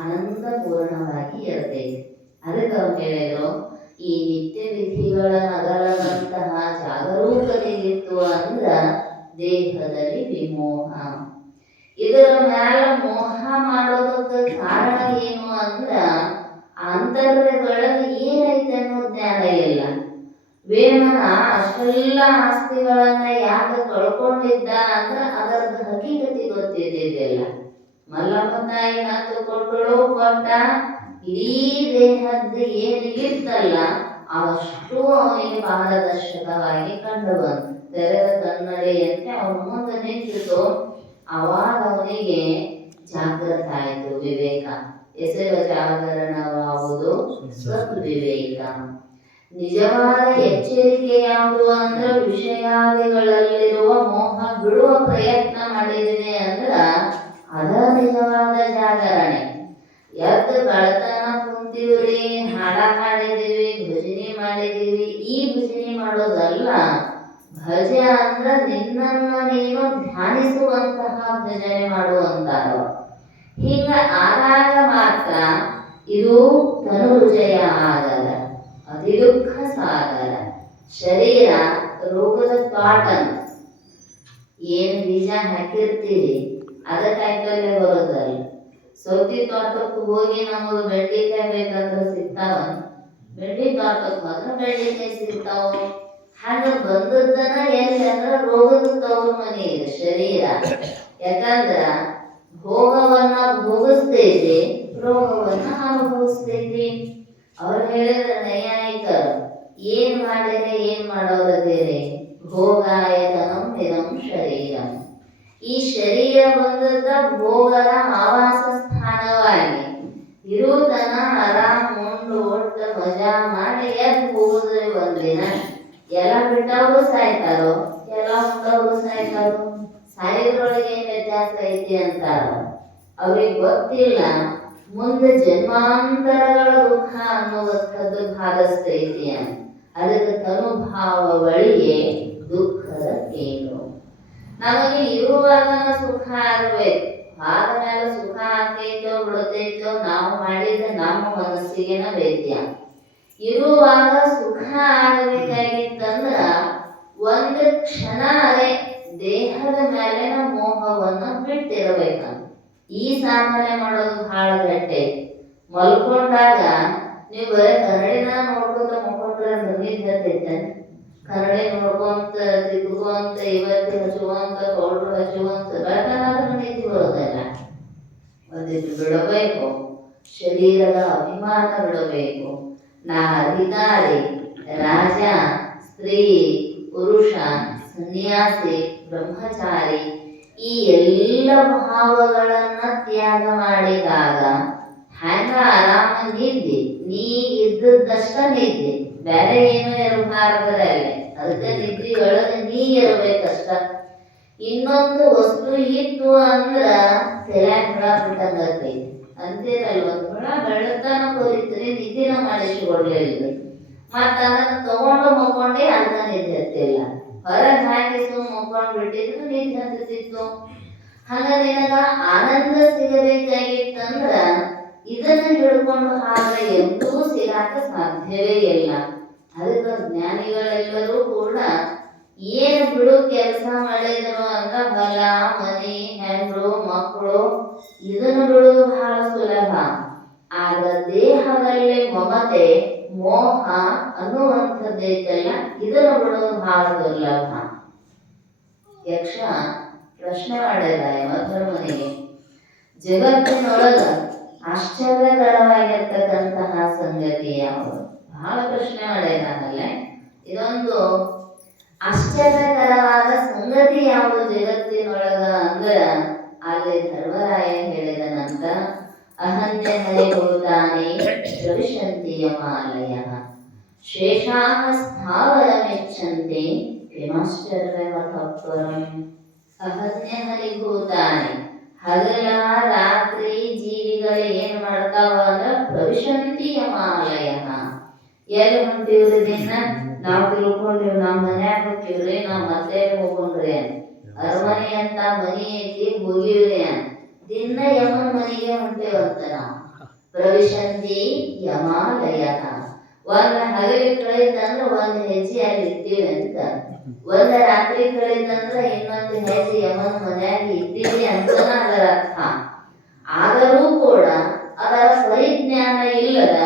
ಆನಂದ ಪೂರ್ಣವಾಗಿ ಇರ್ತೈತಿ. ಅದಕ್ಕೆ ಅವ್ರು ಹೇಳಿದ್ರು, ಈ ನಿತ್ಯ ವಿಧಿಗಳ ನಗಲದಂತಹ ಜಾಗರೂಕತೆಗಿತ್ತು ಅಂದ್ರ ದೇಹದಲ್ಲಿ ವಿಮೋಹ. ಇದರ ಮ್ಯಾಲ ಮೋಹ ಮಾಡೋದಕ್ಕೆ ಕಾರಣ ಏನು ಅಂದ್ರ ಅಂತರ್ಯದೊಳಗೆ ಏನೈತೆ ಅನ್ನೋ ಜ್ಞಾನ ಇಲ್ಲ. ವೇಮನ ಅಷ್ಟೆಲ್ಲ ಆಸ್ತಿಗಳನ್ನ ಯಾಕೆ ಕಳ್ಕೊಂಡಿದ್ದ ಅಂದ್ರ ಅದರದ ಹಕೀಕತೆ ಗೊತ್ತಿದ್ದಿದ್ದಿಲ್ಲ. ಮಲ್ಲಮ್ಮ ತಾಯಿ ನತ್ತು ಕೊಟ್ಟಳು ಕೊಟ್ಟ, ಇಡೀ ದೇಹದ್ದು ಏನು ಇತ್ತಲ್ಲ ಅವಷ್ಟು ಅವನಿಗೆ ಪಾರದರ್ಶಕವಾಗಿ ಕಂಡು ಬಂತು. ತೆರೆದ ಕನ್ನಡಿಯಂತೆ ಅವನ ಮುಂದೆ ನಿಂತಿತು. ಅವಾಗ ಅವನಿಗೆ ಜಾಗೃತ ಆಯಿತು ವಿವೇಕ. ಹೆಸರು ಜಾಗರಣವಾಗುವುದು ಸದ್ವಿವೇಕ. ನಿಜವಾದ ಎಚ್ಚರಿಕೆ ಯಾವುದು ಅಂದ್ರೆ ವಿಷಯಾದಿಗಳಲ್ಲಿರುವ ಮೋಹ ಬಿಡುವ ಪ್ರಯತ್ನ ಮಾಡಿದಿದೆ ಅಂದ್ರ ಅದ ನಿಜವಾದ ಜಾಗರಣೆ. ಎದ್ದು ಗಳತನ ಕುಂತೀವ್ರಿ, ಹಾಡ ಹಾಡಿದೀವಿ, ಭಜನೆ ಮಾಡಿದೀವಿ, ಈ ಭಜನೆ ಮಾಡೋದಲ್ಲ. ಭಜನೆ ಅಂದ್ರ ನಿನ್ನನ್ನ ನೀನು ಧ್ಯಾನಿಸುವಂತಹ ಭಜನೆ ಮಾಡುವಂತಾರೋ. ಹೀಗ ಆದಾಗ ಮಾತ್ರ ಇದು ತನುರುಜಯ ಆಗಲ್ಲ, ಅತಿ ದುಃಖ ಸಾಗರ. ಶರೀರ ರೋಗದ ಕಾಟನ್, ಏನು ಬೀಜ ಹಾಕಿರ್ತೀವಿ ಅದ ಕಾಯಿಪಲ್ಯ ಬರೋದಲ್ಲ. ಸೌತಿ ತೋಟಕ್ಕೆ ಹೋಗಿ ನಮಗೆ ಬೆಂಡಿಕಾಯಿ ಬೇಕಂದ್ರೆ ಸಿಗ್ತಾವ, ಬೆಂಡಿ ತೋಟಕ್ಕೆ ಮಾತ್ರ ಬೆಂಡಿಕಾಯಿ ಸಿಗ್ತಾವ. ಹಾಗ ಬಂದದ್ದನ್ನ ಎಲ್ಲಿ ಅಂದ್ರ ರೋಗದ ತವರು ಮನೆ ಇದೆ ಶರೀರ. ಯಾಕಂದ್ರ ಭೋಗವನ್ನ ಭೋಗಿಸ್ತೈತಿ, ರೋಗವನ್ನ ಅನುಭವಿಸ್ತೈತಿ. ಅವ್ರು ಹೇಳಿದ್ರ ನೈಯಾಯಿಕರು, ಏನ್ ಮಾಡಿದ್ರೆ ಏನ್ ಮಾಡೋದೇರೆ ಭೋಗಾಯತನಂ ಇದಂ ಶರೀರಂ. ಈ ಶರೀರ ಬಂದದ್ದ ಭೋಗದ ಆವಾಸ ಸ್ಥಾನವಾಗಿ ಇರುವುದನ್ನ ಆರಾಮ್ ಉಂಡು ಒಟ್ಟು ಮಜಾ ಮಾಡಿ ಎದ್ದು ಹೋಗುದ್ರೆ ಒಂದಿನ ಎಲ್ಲ ಬಿಟ್ಟವರು ಸಾಯ್ತಾರೋ, ಎಲ್ಲ ಉಂಡವರು ಸಾಯ್ತಾರೋ. ಸಾಯೋದ್ರೊಳಗೆ ಏನ್ ವ್ಯತ್ಯಾಸ ಐತಿ ಅಂತಾರ. ಅವ್ರಿಗೆ ಗೊತ್ತಿಲ್ಲ ಮುಂದೆ ಜನ್ಮಾಂತರಗಳ ದುಃಖ ಅನ್ನುವಂಥದ್ದು ಭಾಗಸ್ತೈತಿ ಅಂತ. ಅದಕ್ಕೆ ತನುಭಾವ ಬಳಿಗೆ ದುಃಖದ ಏನು. ನಮಗೆ ಇರುವಾಗ ಸುಖ ಆಗಬೇಕು, ಆದ್ಮೇಲೆ ಸುಖ ಆಗ್ತೈತೋ ಬಿಡುತ್ತೈತೋ ನಾವು ಮಾಡಿದ ನಮ್ಮ ಮನಸ್ಸಿಗೆನ ವೇದ್ಯ. ಇರುವಾಗ ಸುಖ ಆಗಬೇಕಾಗಿತ್ತಂದ್ರ ಒಂದು ಕ್ಷಣ ದೇಹದ ಮೇಲಿನ ಮೋಹವನ್ನ ಬಿಟ್ಟಿರಬೇಕಂತ. ಈ ಸಾಧನೆ ಮಾಡೋದು ಬಹಳ ಗಟ್ಟೆ. ಮಲ್ಕೊಂಡಾಗ ನೀವು ಬರೀ ಕನ್ನಡಿನ ನೋಡ್ಕೊತ ಮಕ್ಕೊಂಡ್ರೆ ಬಂದಿದ್ದ ಕನ್ನಡಿ ನೋಡ್ಕೊಂತ ತಿದ್ದುಕೊಂತ ಇವತ್ತಿ ಹಚ್ಚುವಂತ ಪೌಡ್ರ್ ಹಚ್ಚುವಂತ ಬೆಳತನಾದ್ರೂ ನಿದ್ದೆ ಬರೋದಲ್ಲ. ಒಂದಿಟ್ಟು ಬಿಡಬೇಕು, ಶರೀರದ ಅಭಿಮಾನ ಬಿಡಬೇಕು. ನಾ ಅಧಿಕಾರಿ, ರಾಜ, ಸ್ತ್ರೀ, ಪುರುಷ, ಸನ್ಯಾಸಿ, ಬ್ರಹ್ಮಚಾರಿ ಈ ಎಲ್ಲ ಭಾವಗಳನ್ನ ತ್ಯಾಗ ಮಾಡಿದಾಗ ಹ್ಯಾಂಗ ಆರಾಮ ನಿದ್ದೆ, ನೀ ಇದ್ದದ್ದಷ್ಟ ನಿದ್ದೆ, ಬೇರೆ ಏನು ಇರಬಾರ್ದ್ರಲ್ಲಿ. ಅದಕ್ಕೆ ನಿದ್ರೆಯೊಳಗೆ ನೀ ಇರ್ಬೇಕಷ್ಟ. ಇನ್ನೊಂದು ವಸ್ತು ಇತ್ತು ಅಂದ್ರ ತಲೆ ಹುಳ ಬಿಟ್ಟಂಗತಿ ಅಂತೀರಲ್ಲ. ಒಂದು ಹುಳ ಬೆಳತನ ಕೊರಿತ್ರಿ ನಿದ್ದಿನ ಮಾಡಿಸಿಕೊಡ್ಲಿಲ್ಲ, ಮತ್ತ ಅದನ್ನ ತಗೊಂಡು ಮಕ್ಕೊಂಡೆ ಅದನ್ನ ನಿದ್ದೆ ಹತ್ತಿಲ್ಲ. ಹೊರಗೆ ಹಾಕಿ ಮಕ್ಕೊಂಡು ಬಿಟ್ಟಿದ್ರು ನಿದ್ದೆ ಹತ್ತಿತ್ತು. ಹಂಗ ನಿನಗ ಆನಂದ ಸಿಗಬೇಕಾಗಿತ್ತಂದ್ರ ಇದನ್ನ ಹಿಡ್ಕೊಂಡು ಹಾಗೆ ಎಂದೂ ಸಿಗಾಕ ಸಾಧ್ಯವೇ ಇಲ್ಲ. ಅದಕ್ಕೆ ಜ್ಞಾನಿಗಳೆಲ್ಲರೂ ಕೂಡ ಏನು ಬಿಡು ಕೆಲಸ ಮಾಡಿದ್ರು ಅಂದ್ರ ಹೊಲ, ಮನಿ, ಹೆಂಡ್ರು, ಮಕ್ಕಳು ಇದನ್ನು ಬಿಡುವುದು ಬಹಳ ಸುಲಭ. ಆಗ ದೇಹದಲ್ಲಿ ಮಮತೆ, ಮೋಹ ಅನ್ನುವಂಥದ್ದೈತಲ್ಲ, ಇದನ್ನು ಬಿಡುವುದು ಬಹಳ ದುರ್ಲಭ. ಯಕ್ಷ ಪ್ರಶ್ನೆ ಮಾಡಿದ ಯಮಧರ್ಮನಿಗೆ, ಜಗತ್ತಿನೊಳಗ ಆಶ್ಚರ್ಯಕರವಾಗಿರ್ತಕ್ಕಂತಹ ಸಂಗತಿ ಯಾವುದು? ಬಹಳ ಪ್ರಶ್ನೆ ಮಾಡಿದಾನಲ್ಲ. ಇದೊಂದು ಆಶ್ಚರ್ಯಕರವಾದ ಸಂಗತಿ ಯಾವುದು ಜಗತ್ತಿನೊಳಗ ಅಂದ್ರ ಅಲ್ಲಿ ಧರ್ಮರಾಯ ಹೇಳಿದನಂತ, ಅಹನ್ಯ ಹರಿಭೂತಾನಿ ಪ್ರವಿಶಂತಿ ಯಮಾಲಯಃ ಶೇಷಾಃ ಸ್ಥಾವರಮಿಚ್ಛಂತಿ ಕಿಮಾಶ್ಚರ್ಯವತಃಪರಂ. ಅಹನ್ಯ ಹರಿಭೂತಾನಿ, ಹಗಲ ರಾತ್ರಿ ಜೀವಿಗಳು ಏನ್ ಮಾಡ್ತಾವ ಅಂದ್ರ ಪ್ರವಿಶಂತಿ ಯಮಾಲಯಃ. ಎಲ್ಲಿ ಹೊಂಟಿವ್ರಿ ದಿನ? ನಾವು ತಿಳ್ಕೊಂಡಿವ್ ನಮ್ಮ ಮನ್ಯಾಗ ಹೋಗ್ತಿವ್ರಿ, ನಾವ್ ಮತ್ತೆ ಹೋಗೋಣ್ರಿ ಅಂತ. ಅರಮನೆ ಅಂತ ಮನಿ ಐತಿ ಹೋಗಿವ್ರಿ ಅಂತ. ದಿನ ಯಮನ್ ಮನೆಗೆ ಹೊಂಟೇವಂತ ನಾವು. ಪ್ರವಿಶಂತಿ ಯಮಾಲಯಃ. ಒಂದ್ ಹಗಲಿ ಕಳೆದಂದ್ರ ಒಂದ್ ಹೆಜ್ಜೆ ಅಲ್ಲಿ ಇರ್ತೀವಿ ಅಂತ, ಒಂದ್ ರಾತ್ರಿ ಕಳೆದಂದ್ರ ಇನ್ನೊಂದು ಹೆಜ್ಜೆ ಯಮನ್ ಮನ್ಯಾಗ ಇದ್ದೀವಿ ಅಂತನ ಅದರ ಅರ್ಥ. ಆದರೂ ಕೂಡ ಅದರ ಪರಿಜ್ಞಾನ ಇಲ್ಲದ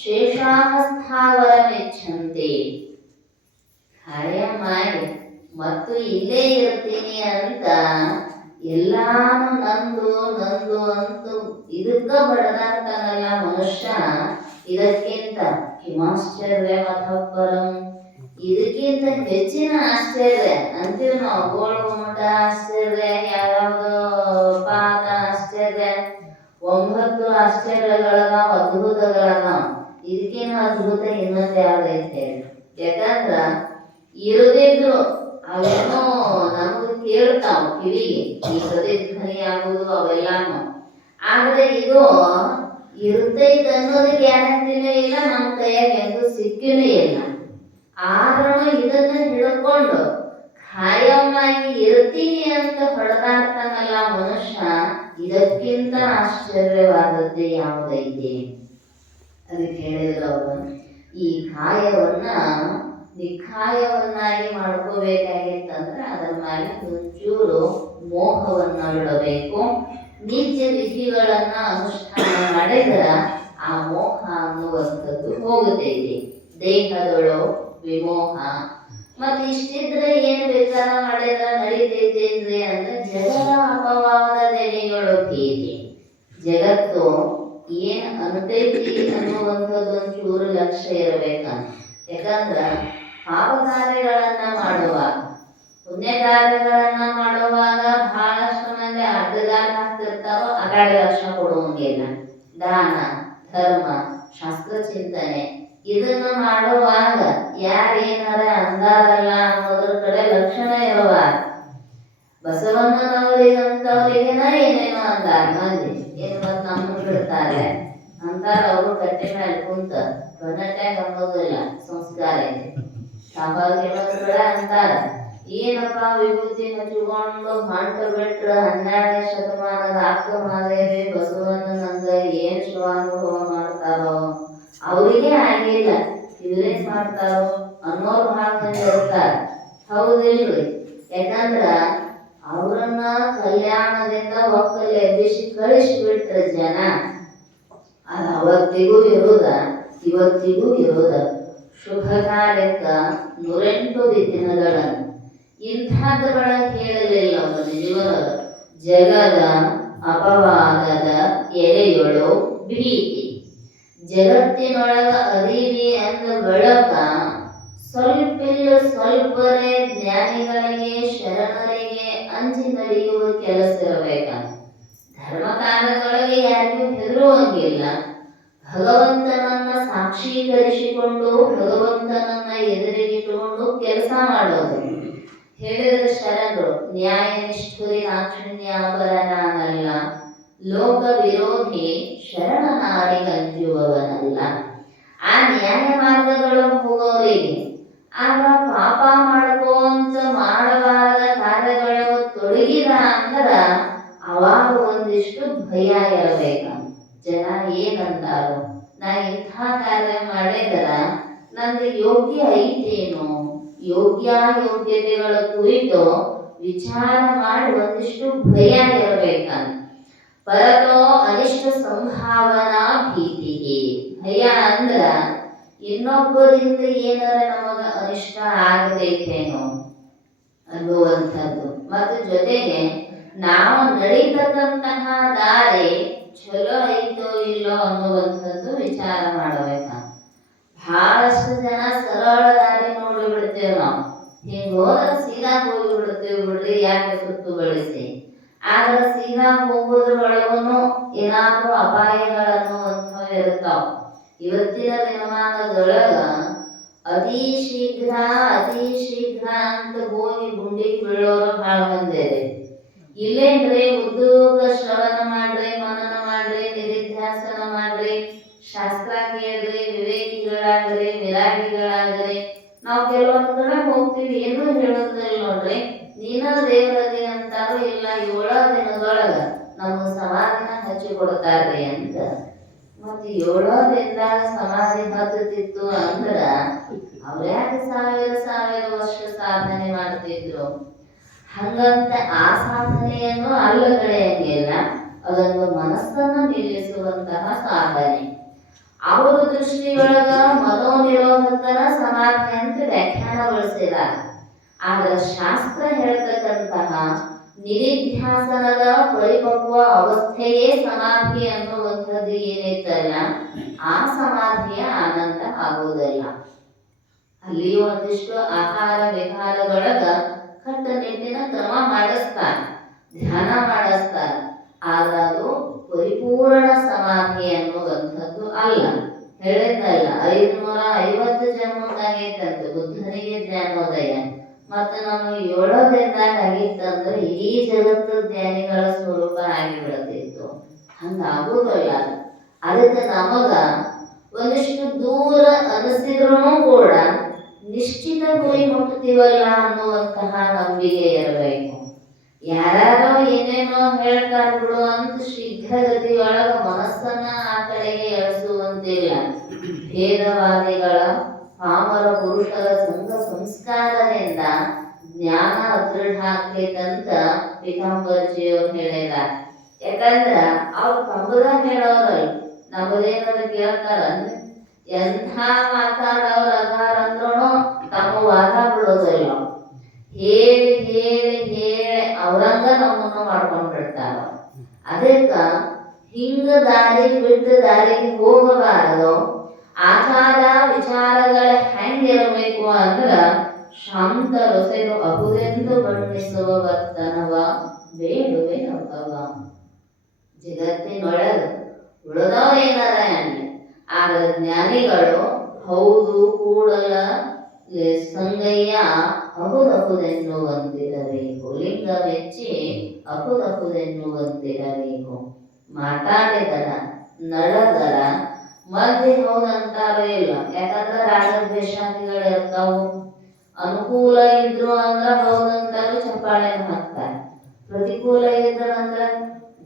ಶೇಷಾಃ ಸ್ಥಾವರಮಿಚ್ಛಂತಿ, ಕಾಯಂ ಮಾಡಿ ಮತ್ತು ಇಲ್ಲೇ ಇರ್ತೀನಿ ಅಂತ ಎಲ್ಲಾನು ನಂದು ನಂದು ಅಂತೂ ಇದಕ್ಕ ಬಡದಾಡ್ತಾನಲ್ಲ ಮನುಷ್ಯ. ಇದಕ್ಕಿಂತ ಕಿಮಾಶ್ಚರ್ಯವತಃಪರಂ, ಇದಕ್ಕಿಂತ ಹೆಚ್ಚಿನ ಆಶ್ಚರ್ಯ ಅಂತೀವಿ ನಾವು. ಗೋಳಗುಮ್ಮಟ ಆಶ್ಚರ್ಯ, ಯಾವ್ಯಾವ್ದು ಪಾದ ಆಶ್ಚರ್ಯ, 9 ಆಶ್ಚರ್ಯಗಳದಾವ, ಅದ್ಭುತಗಳದಾವ. ಇದಕ್ಕಿನ ಅದ್ಭುತ ಇನ್ನೊಂದು ಯಾವ್ದೈತೆ? ಯಾಕಂದ್ರ ಇರದಿದ್ರು ಅವೇನೋ ನಮಗೆ ಕೇಳ್ತಾವ ಕಿವಿಗೆ, ಈ ಪ್ರತಿಧ್ವನಿ ಆಗುದು ಅವೆಲ್ಲಾನು. ಆದ್ರೆ ಇದು ಇರ್ತೈತೆ ಅನ್ನೋದು ಗ್ಯಾರಂಟಿನೂ ಇಲ್ಲ, ನಮ್ಮ ಕೈಯಾಗ ಎಂದು ಸಿಕ್ಕಿನೂ ಇಲ್ಲ. ಆದ್ರೂ ಇದನ್ನ ಹಿಡ್ಕೊಂಡು ಖಾಯಮ್ಮಾಗಿ ಇರ್ತೀನಿ ಅಂತ ಹೊಡೆದಾಡ್ತಾನಲ್ಲ ಮನುಷ್ಯ, ಇದಕ್ಕಿಂತ ಆಶ್ಚರ್ಯವಾದದ್ದು ಯಾವುದೈತಿ? ಅದಕ್ಕೆ ಹೇಳಿದ್ರು ಅವರು, ಈ ಕಾಯವನ್ನ ನಿಖಾಯವನ್ನಾಗಿ ಮಾಡ್ಕೋಬೇಕಾಗಿತ್ತಂದ್ರೆ ಅದರ ಮೇಲೆ ಒಂಚೂರು ಮೋಹವನ್ನ ಬಿಡಬೇಕು. ನಿತ್ಯ ವಿಧಿಗಳನ್ನ ಅನುಷ್ಠಾನ ಮಾಡಿದ್ರ ಆ ಮೋಹ ಅನ್ನುವಂಥದ್ದು ಹೋಗುತ್ತೈತಿ. ದೇಹದೊಳು ವಿಮೋಹ. ಮತ್ತೆ ಇಷ್ಟಿದ್ರೆ ಏನ್ ಬೇಕಾದ ಮಾಡಿದ್ರ ನಡೀತೈತಿ ಅಂದ್ರೆ ಜಗದ ಅಪವಾದದೆಡೆಗಳು ಭೀತಿ. ಜಗತ್ತು ಏನ್ ಅನ್ತೈತಿ ಅನ್ನುವಂಥದ್ದು ಒಂಚೂರು ಲಕ್ಷ್ಯ ಇರಬೇಕಂತ. ಯಾಕಂದ್ರ ಪಾಪ ಕಾರ್ಯಗಳನ್ನ ಮಾಡುವಾಗ, ಪುಣ್ಯ ಕಾರ್ಯಗಳನ್ನ ಮಾಡುವಾಗ ಬಹಳಷ್ಟು ಮಂದಿ ಅಡ್ಡಗಾಲ ಹಾಕ್ತಿರ್ತಾರೋ, ಅಗಾಡಿ ಲಕ್ಷಣ ಕೊಡುವಂಗಿಲ್ಲ. ದಾನ, ಧರ್ಮ, ಶಾಸ್ತ್ರ ಚಿಂತನೆ ಇದನ್ನ ಮಾಡುವಾಗ ಯಾರೇನಾರ ಅಂದಾರಲ್ಲ ಅನ್ನೋದ್ರ ಕಡೆ ಲಕ್ಷಣ ಇರುವಾಗ, ಬಸವಣ್ಣನವರಿಗಂತವ್ರಿಗೆನ ಏನೇನೋ ಅಂದಾರ ಮಂದಿ, ಏನ್ ಮತ್ ನಮ್ಮನ್ನು ಬಿಡ್ತಾರೆ ಅಂತಾರ. ಅವರು ಕಟ್ಟೆ ಮೇಲೆ ಕುಂತ ಗನ್ನಟ್ಯಾಗ ಅನ್ನೋದಿಲ್ಲ, ಸಂಸ್ಕಾರ ಇದೆ. ಸಾಂಬಾರ ಅಂತಾರ, ಏನಪ್ಪ ವಿಭೂತಿ ಹಚ್ಚಿಕೊಂಡು ಹೊಂಟ ಬಿಟ್ರ 12ನೇ ಶತಮಾನದ ಅಕ್ಕಮಹಾದೇವಿ ಬಸವಣ್ಣನಂದ ಏನ್ ಶಿವಾನುಭವ ಮಾಡ್ತಾರೋ ಅವರಿಗೆ ಆಗಿಲ್ಲ, ಇವ್ರೇನ್ ಮಾಡ್ತಾರೋ ಅನ್ನೋರು ಬಹಳ ಮಂದಿ ಇರ್ತಾರ. ಹೌದಿಲ್ರಿ? ಯಾಕಂದ್ರ ಅವ್ರನ್ನ ಕಲ್ಯಾಣದಿಂದ ಒಕ್ಕಲ್ಲಿ ಎಬ್ಬಿಸಿ ಕಳಿಸಿಬಿಟ್ರ ಜನ. ಅದು ಅವತ್ತಿಗೂ ಇರೋದ, ಇವತ್ತಿಗೂ ಇರೋದ. ಶುಭ ಕಾರ್ಯಕ್ಕ 108 ದಿನಗಳನ್ನು ಇಂಥದ್ದುಗಳ ಹೇಳಲಿಲ್ಲ ಅವನು ಜೀವನ ಜಗದ ಅಪವಾದದ ಎಲೆಯೊಳು ಭೀತಿ ಜಗತ್ತಿನೊಳಗ ಅರಿವಿ ಅಂದ ಬೆಳಕ ಸ್ವಲ್ಪರೇ ಜ್ಞಾನಿಗಳಿಗೆ ಶರಣರಿಗೆ ಅಂಜಿ ನಡೆಯುವ ಕೆಲಸ ಇರಬೇಕಂತ. ಧರ್ಮಕಾರ್ಯದೊಳಗೆ ಯಾರಿಗೂ ಹೆದರುವಂಗಿಲ್ಲ. ಭಗವಂತನನ್ನ ಸಾಕ್ಷೀಕರಿಸಿಕೊಂಡು ಭಗವಂತನನ್ನ ಎದುರಿಗಿಟ್ಟುಕೊಂಡು ಕೆಲಸ ಮಾಡೋದು. ಹೇಳಿದ ಶರಣರು ನ್ಯಾಯ ನಿಷ್ಠುರಿ ದಾಕ್ಷಿಣ್ಯಾಪರನಾನಲ್ಲ, ಲೋಕ ವಿರೋಧಿ ಶರಣನಾರಿಗಂಜುವವನಲ್ಲ. ಆ ನ್ಯಾಯ ಮಾರ್ಗಗಳು ಹೋಗೋರಿಗೆ ಆಗ ಪಾಪ ಮಾಡ್ಕೊಂತ ಮಾಡಬಾರದ ಕಾರ್ಯಗಳು ತೊಡಗಿದ ಅಂದ್ರ ಅವಾಗ ಒಂದಿಷ್ಟು ಭಯ ಇರಬೇಕ. ಜನ ಏನಂತಾರೋ, ನಾ ಇಂಥ ಕಾರ್ಯ ಮಾಡಿದರ ನಂದು ಯೋಗ್ಯ ಐತೇನೋ, ಯೋಗ್ಯತೆಗಳ ಕುರಿತು ವಿಚಾರ ಮಾಡಿ ಒಂದಿಷ್ಟು ಭಯ ಇರಬೇಕಂತ. ಪರತೋ ಅನಿಷ್ಟ ಸಂಭಾವನಾ ಭೀತಿಗೆ ಭಯ ಅಂದ್ರ ಇನ್ನೊಬ್ಬರಿಂದ ಏನಾರ ನಮಗ ಅನಿಷ್ಟ ಆಗಬೇಕೇನೋ ಅನ್ನುವಂಥದ್ದು. ಮತ್ತು ಜೊತೆಗೆ ನಾವು ನಡೀತಕ್ಕಂತಹ ದಾರಿ ಚಲೋ ಐತೋ ಇಲ್ಲೋ ಅನ್ನುವಂಥದ್ದು ವಿಚಾರ ಮಾಡಬೇಕಂತ. ಬಹಳಷ್ಟು ಜನ ಸರಳ ದಾರಿ ನೋಡಿ ಬಿಡ್ತೇವೆ ನಾವು. ಹಿಂಗ ಹೋದ್ರೆ ಸೀದಾ ಹೋಗಿ ಬಿಡ್ತೇವೆ ಬಿಡ್ರಿ, ಯಾಕೆ ಸುತ್ತು ಬಳಸಿ. ಆದ್ರೆ ಸೀದಾ ಹೋಗೋದ್ರೊಳಗೂ ಏನಾದ್ರೂ ಅಪಾಯಗಳನ್ನುವಂಥವು ಇರ್ತಾವ. ಇವತ್ತಿನ ದಿನಮಾನದೊಳಗ ಅತಿ ಶೀಘ್ರ ಅಂತ ಹೋಗಿ ಗುಂಡಿಗೆ ಬೀಳೋರು ಬಹಳ ಮಂದಿ ಇದೆ. ಇಲ್ಲೇನ್ರಿ ಉದ್ಯೋಗ ಶ್ರವಣ ಮಾಡ್ರಿ, ಮನನ ಮಾಡ್ರಿ, ನಿಧಿಧ್ಯಾಸನ ಮಾಡ್ರಿ, ಶಾಸ್ತ್ರ ಕೇಳ್ರಿ, ವಿವೇಕಿಗಳಾಗ್ರಿ, ವಿರಾಗಿಗಳಾಗ್ರಿ. ನಾವು ಕೆಲವೊಂದು ಕಡೆ ಹೋಗ್ತೀವಿ, ಏನೂ ಹೇಳೋದಿಲ್ಲ ನೋಡ್ರಿ, ನೀನ ದೇವರದಿ ಅಂತಾರು ಇಲ್ಲ 7 ದಿನದೊಳಗ ನಮ್ಗೆ ಸಮಾಧಿನ ಹಚ್ಚಿ ಕೊಡ್ತಾರ್ರಿ ಅಂತ. ಮತ್ತೆ 7 ದಿನದಾಗ ಸಮಾಧಿ ಹತ್ತತಿತ್ತು ಅಂದ್ರ ಅವ್ರ್ಯಾಕೆ 1000 ವರ್ಷ ಸಾಧನೆ ಮಾಡ್ತಿದ್ರು. ಹಂಗಂತ ಆ ಸಾಧನೆಯನ್ನು ಅಲ್ಲಗಳೆಯಂಗಿಲ್ಲ, ಅದೊಂದು ಮನಸ್ಸನ್ನು ನಿಲ್ಲಿಸುವಂತಹ ಸಾಧನೆ. ಅವರ ದೃಷ್ಟಿಯೊಳಗ ಮನೋನಿರೋಧಕನ ಸಮಾಧಿ ಅಂತ ವ್ಯಾಖ್ಯಾನಗೊಳಿಸಿದ್ದಾರೆ. ಆದ್ರೆ ಶಾಸ್ತ್ರ ಹೇಳ್ತಕ್ಕಂತಹ ನಿಧಿಧ್ಯಾಸನದ ಪರಿಪಕ್ವ ಅವಸ್ಥೆಯೇ ಸಮಾಧಿ ಅನ್ನುವಂಥದ್ದು ಏನೈತಲ್ಲ, ಆ ಸಮಾಧಿಯ ಆನಂದ ಆಗುವುದಿಲ್ಲ. ಅಲ್ಲಿಯೂ ಒಂದಿಷ್ಟು ಆಹಾರ ವಿಹಾರದೊಳಗ ಕಟ್ಟುನಿಟ್ಟಿನ ಕ್ರಮ ಮಾಡಿಸ್ತಾರೆ, ಧ್ಯಾನ ಮಾಡಿಸ್ತಾರೆ. ಆದ್ರೆ ಅದು ಪರಿಪೂರ್ಣ ಸಮಾಧಿ ಅನ್ನುವಂಥದ್ದು ಅಲ್ಲ. ಹೇಳಿದ್ದಲ್ಲ 550 ಜನ್ಮಕ್ಕಾಗೈತಂತೆ ಬುದ್ಧನಿಗೆ ಜ್ಞಾನೋದಯ. ಮತ್ತು ನಮಗೆ 7 ದಿನದಾಗ ಆಗಿತ್ತಂದ್ರೆ ಇಡೀ ಜಗತ್ತು ಜ್ಞಾನಿಗಳ ಸ್ವರೂಪ ಆಗಿಬಿಡ್ತಿತ್ತು. ಹಂಗಾಗುವುದಿಲ್ಲ. ಅದಕ್ಕೆ ನಮಗ ಒಂದಿಷ್ಟು ದೂರ ಅನಿಸಿದ್ರೂ ಕೂಡ ನಿಶ್ಚಿತ ಗುರಿ ಮುಟ್ಟುತ್ತೀವಲ್ಲ ಅನ್ನುವಂತಹ ನಂಬಿಕೆ ಇರಬೇಕು. ಯಾರೋ ಏನೇನೋ ಹೇಳ್ತಾರ ಬಿಡು ಅಂತ ಶೀಘ್ರಗತಿಯೊಳಗ ಮನಸ್ಸನ್ನ ಆ ಕಡೆಗೆ ಎಳಿಸುವಂತಿಲ್ಲ. ಭೇದವಾದಿಗಳ ಪಾಮರ ಪುರುಷರ ಸಂಘ ಸಂಸ್ಕಾರದಿಂದ ಜ್ಞಾನ ಅದೃಢ ಆಗ್ತೈತಂತ ಪೀತಾಂಬರ್ಜಿಯವ್ರು ಹೇಳಿದ್ದಾರೆ. ಯಾಕಂದ್ರ ಅವ್ರು ತಮ್ಮದ ಹೇಳೋರಲ್ಲ, ನಮ್ಮದೇನಾದ್ರು ಕೇಳ್ತಾರ ಎಂಥ ಮಾತಾಡೋರು ಅದಾರ ಅಂದ್ರೂ ತಮ್ಮ ವಾದ ಬಿಡೋದಿಲ್ಲ. ಹೇಳಿ ಹೇಳಿ ಹೇಳಿ ಅವ್ರಂಗ ನಮ್ಮನ್ನು ಮಾಡ್ಕೊಂಡ್ಬಿಡ್ತಾರ. ಅದಕ್ಕ ಹಿಂಗ ದಾರಿ ಬಿಟ್ಟು ದಾರಿಗೆ ಹೋಗಬಾರದು. ಆಚಾರ ವಿಚಾರಗಳ ಹೆಂಗಿರಬೇಕು ಅಂದ್ರ ಶಾಂತ ರೊಸೆನು ಅಹುದೆಂದು ಬಣ್ಣಿಸುವ ವರ್ತನವ ಬೇಡುವೆ ನೌಕವ. ಜಗತ್ತಿನೊಳಗ ಉಳಿದವ ಏನಾರ ಅನ್ನಿ, ಆದ್ರೆ ಜ್ಞಾನಿಗಳು ಹೌದು ಕೂಡಲ ಸಂಗಯ್ಯ ಅಹುದಹುದೆನ್ನುವಂತಿರಬೇಕು. ಲಿಂಗ ಮೆಚ್ಚಿ ಅಹುದಹುದೆನ್ನುವಂತಿರಬೇಕು. ಮಾತಾಡಿದರ ನಡೆದರ ಮಧ್ಯೆ ಹೌದಂತಾರೋ ಇಲ್ಲ. ಯಾಕಂದ್ರೆ ರಾಗದ್ವೇಷಾದಿಗಳು ಇರ್ತಾವು. ಅನುಕೂಲ ಇದ್ರು ಅಂದ್ರ ಹೌದಂತಾರು ಚಪ್ಪಾಳೆ ಹಾಕ್ತಾರೆ. ಪ್ರತಿಕೂಲ ಇದ್ರಂದ್ರ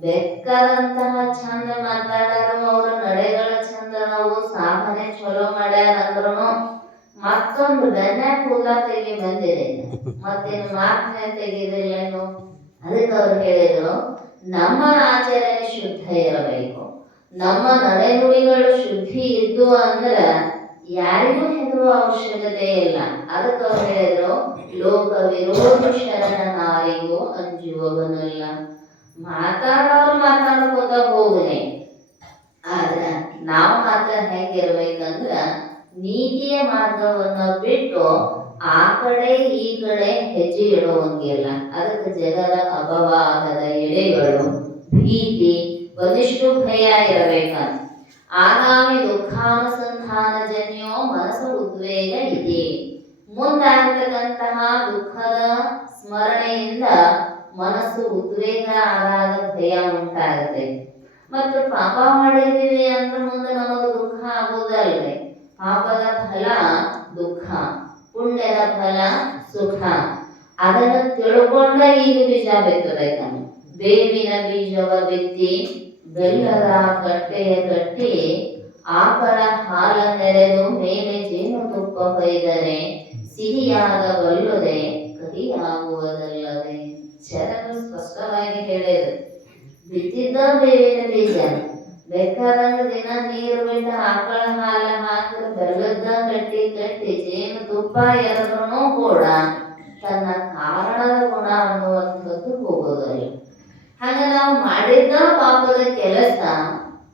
ಬೆಕ್ಕದಂತಹ ಚಂದ ಮಾತಾಡರು, ಅವ್ರ ನಡೆಗಳ ಚಂದ, ನಾವು ಸಾಧನೆ ಚಲೋ ಮಾಡ್ಯಾರ ಅಂದ್ರೂ ಮತ್ತೊಂದು ಬೆನ್ನ ಕೂದಲ ತೆಗಿ ಬಂದಿದೆ, ಮತ್ತೇನು ಮಾತನೆ ತೆಗಿದಿಲ್ಲೇನು. ಅದಕ್ಕೆ ಅವ್ರು ಹೇಳಿದ್ರು, ನಮ್ಮ ಆಚರಣೆ ಶುದ್ಧ ಇರಬೇಕು. ನಮ್ಮ ನಡೆನುಡಿಗಳು ಶುದ್ಧಿ ಇದ್ದು ಅಂದ್ರ ಯಾರಿಗೂ ಹೆದರುವ ಅವಶ್ಯಕತೆ ಇಲ್ಲ. ಅದಕ್ಕೆ ಅವ್ರು ಹೇಳಿದ್ರು, ಲೋಕ ವಿರೋಧಿ ಶರಣನಾರಿಗೂ ಅಂಜುವವನಲ್ಲ. ಮಾತಾಡೋರು ಮಾತಾಡ್ಕೋತ ಹೋಗ್ಲಿ, ಆದ್ರೆ ನಾವು ಮಾತ್ರ ಹೆಂಗಿರ್ಬೇಕಂದ್ರ ನೀತಿಯ ಮಾರ್ಗವನ್ನ ಬಿಟ್ಟು ಆ ಕಡೆ ಈ ಕಡೆ ಹೆಜ್ಜೆ ಇಡುವಂಗಿಲ್ಲ. ಅದಕ್ಕೆ ಜಗದ ಅಪವಾದದ ಎಡೆಗಳು, ಭೀತಿ, ಒಂದಿಷ್ಟು ಭಯ ಇರಬೇಕಂತ. ಆಗಾಮಿ ದುಃಖಾನುಸಂಧಾನ ಜನ್ಯೋ ಮನಸ್ಸು ಉದ್ವೇಗ ಇದೆ. ಮುಂದಾಗತಕ್ಕಂತಹ ದುಃಖದ ಸ್ಮರಣೆಯಿಂದ ಮನಸ್ಸು ಉದ್ವೇಗ ಆದಾಗ ಭಯ ಉಂಟಾಗುತ್ತೆ. ಮತ್ತು ಪಾಪ ಮಾಡಿದ್ದೀವಿ ಅಂದ್ರೆ ಮುಂದೆ ನಮಗೆ ದುಃಖ ಆಗುವುದಲ್ಲದೆ, ಪಾಪದ ಫಲ ದುಃಖ, ಪುಣ್ಯದ ಫಲ ಸುಖ. ಅದನ್ನು ತಿಳ್ಕೊಂಡ ಈಗ ಬೀಜ ಬಿತ್ತಬೇಕನ್ನು. ಬೇವಿನ ಬೀಜವ ಬಿತ್ತಿ ಬೆಲ್ಲದ ಕಟ್ಟೆಯ ಕಟ್ಟಿ ಆಕಳ ಹಾಲ ನೆರೆದು ಮೇಲೆ ಜೇನುತುಪ್ಪ ಹೊಯ್ದರೆ ಸಿಹಿಯಾಗಬಲ್ಲದೆ ಕಹಿಯಾಗುವುದಲ್ಲದೆ. ಶರಣರು ಸ್ಪಷ್ಟವಾಗಿ ಹೇಳಿದರು, ಬಿತ್ತಿದ್ದ ಬೇವಿನ ಬೀಜ ಬೇಕಾದಂಗ ದಿನ ನೀರು ಬಿಟ್ಟು ಆಕಳ ಹಾಲ ಹಾಕಿ ಬೆಲ್ಲದ ಕಟ್ಟಿ ಕಟ್ಟಿ ಜೇನು ತುಪ್ಪ ಎರಡರೂ ಕೂಡ ತನ್ನ ಕಾರಣದ ಗುಣ ಅನ್ನುವಂಥದ್ದು ಹೋಗೋದಲ್ಲ. ಹಾಗ ನಾವು ಮಾಡಿದ್ದ ಪಾಪದ ಕೆಲಸ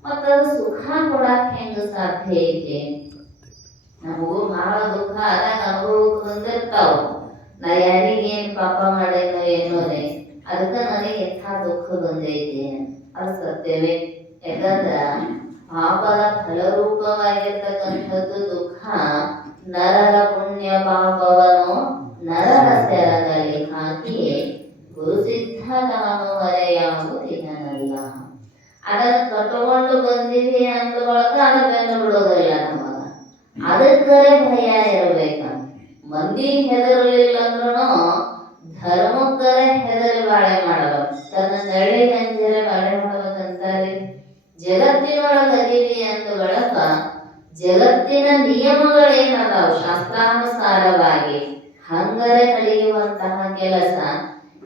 ಮತ್ತದು ಸುಖ ಕೊಡಕ್ ಹೆಂಗ ಸಾಧ್ಯ ಐತಿ? ನಮಗೂ ಬಹಳ ದುಃಖ ಆದಾಗ ಅನುಭವಕ್ಕೆ ಬಂದಿರ್ತಾವ. ನಾ ಯಾರಿಗೇನ್ ಪಾಪ ಮಾಡೇನೋ ಏನೋನೆ, ಅದಕ್ಕೆ ನನಗೆ ಎಂಥ ದುಃಖ ಬಂದೈತಿ. ಅದು ಸತ್ಯವೇ. ಯಾಕಂದ್ರ ಪಾಪದ ಫಲರೂಪವಾಗಿರ್ತಕ್ಕಂಥದ್ದು ದುಃಖ. ನರರ ಪುಣ್ಯ ಪಾಪವನ್ನು ನರರ ಸೆರಗಲಿ ಹಾಕಿ ಗುರುಸಿದ್ಧ ತಾನು ಹೊರೆಯಾಗುವುದಿಲ್ಲ. ಅದನ್ನು ಕಟ್ಟುಕೊಂಡು ಬಂದಿವಿ ಅಂತ ಬಳಕ ಅದು ಬೆನ್ನು ಬಿಡೋದಿಲ್ಲ ನಮಗ. ಅದಕ್ಕರೆ ಭಯ ಇರಬೇಕಂತ. ಮಂದಿ ಹೆದರಲಿಲ್ಲ ಅಂದ್ರೂ ಧರ್ಮಕ್ಕರೆ ಹೆದರಿ ಬಾಳೆ ಮಾಡಬೇಕು. ತನ್ನ ನಳ್ಳಿ ಗಂಜರೆ ಬಾಳೆ ಮಾಡಬೇಕಂತಾರೆ. ಜಗತ್ತಿನೊಳಗೆ ಅದೀವಿ ಅಂತ ಬಳಕ ಜಗತ್ತಿನ ನಿಯಮಗಳೇನದಾವ ಶಾಸ್ತ್ರಾನುಸಾರವಾಗಿ ಹಂಗರೆ ನಡೆಯುವಂತಹ ಕೆಲಸ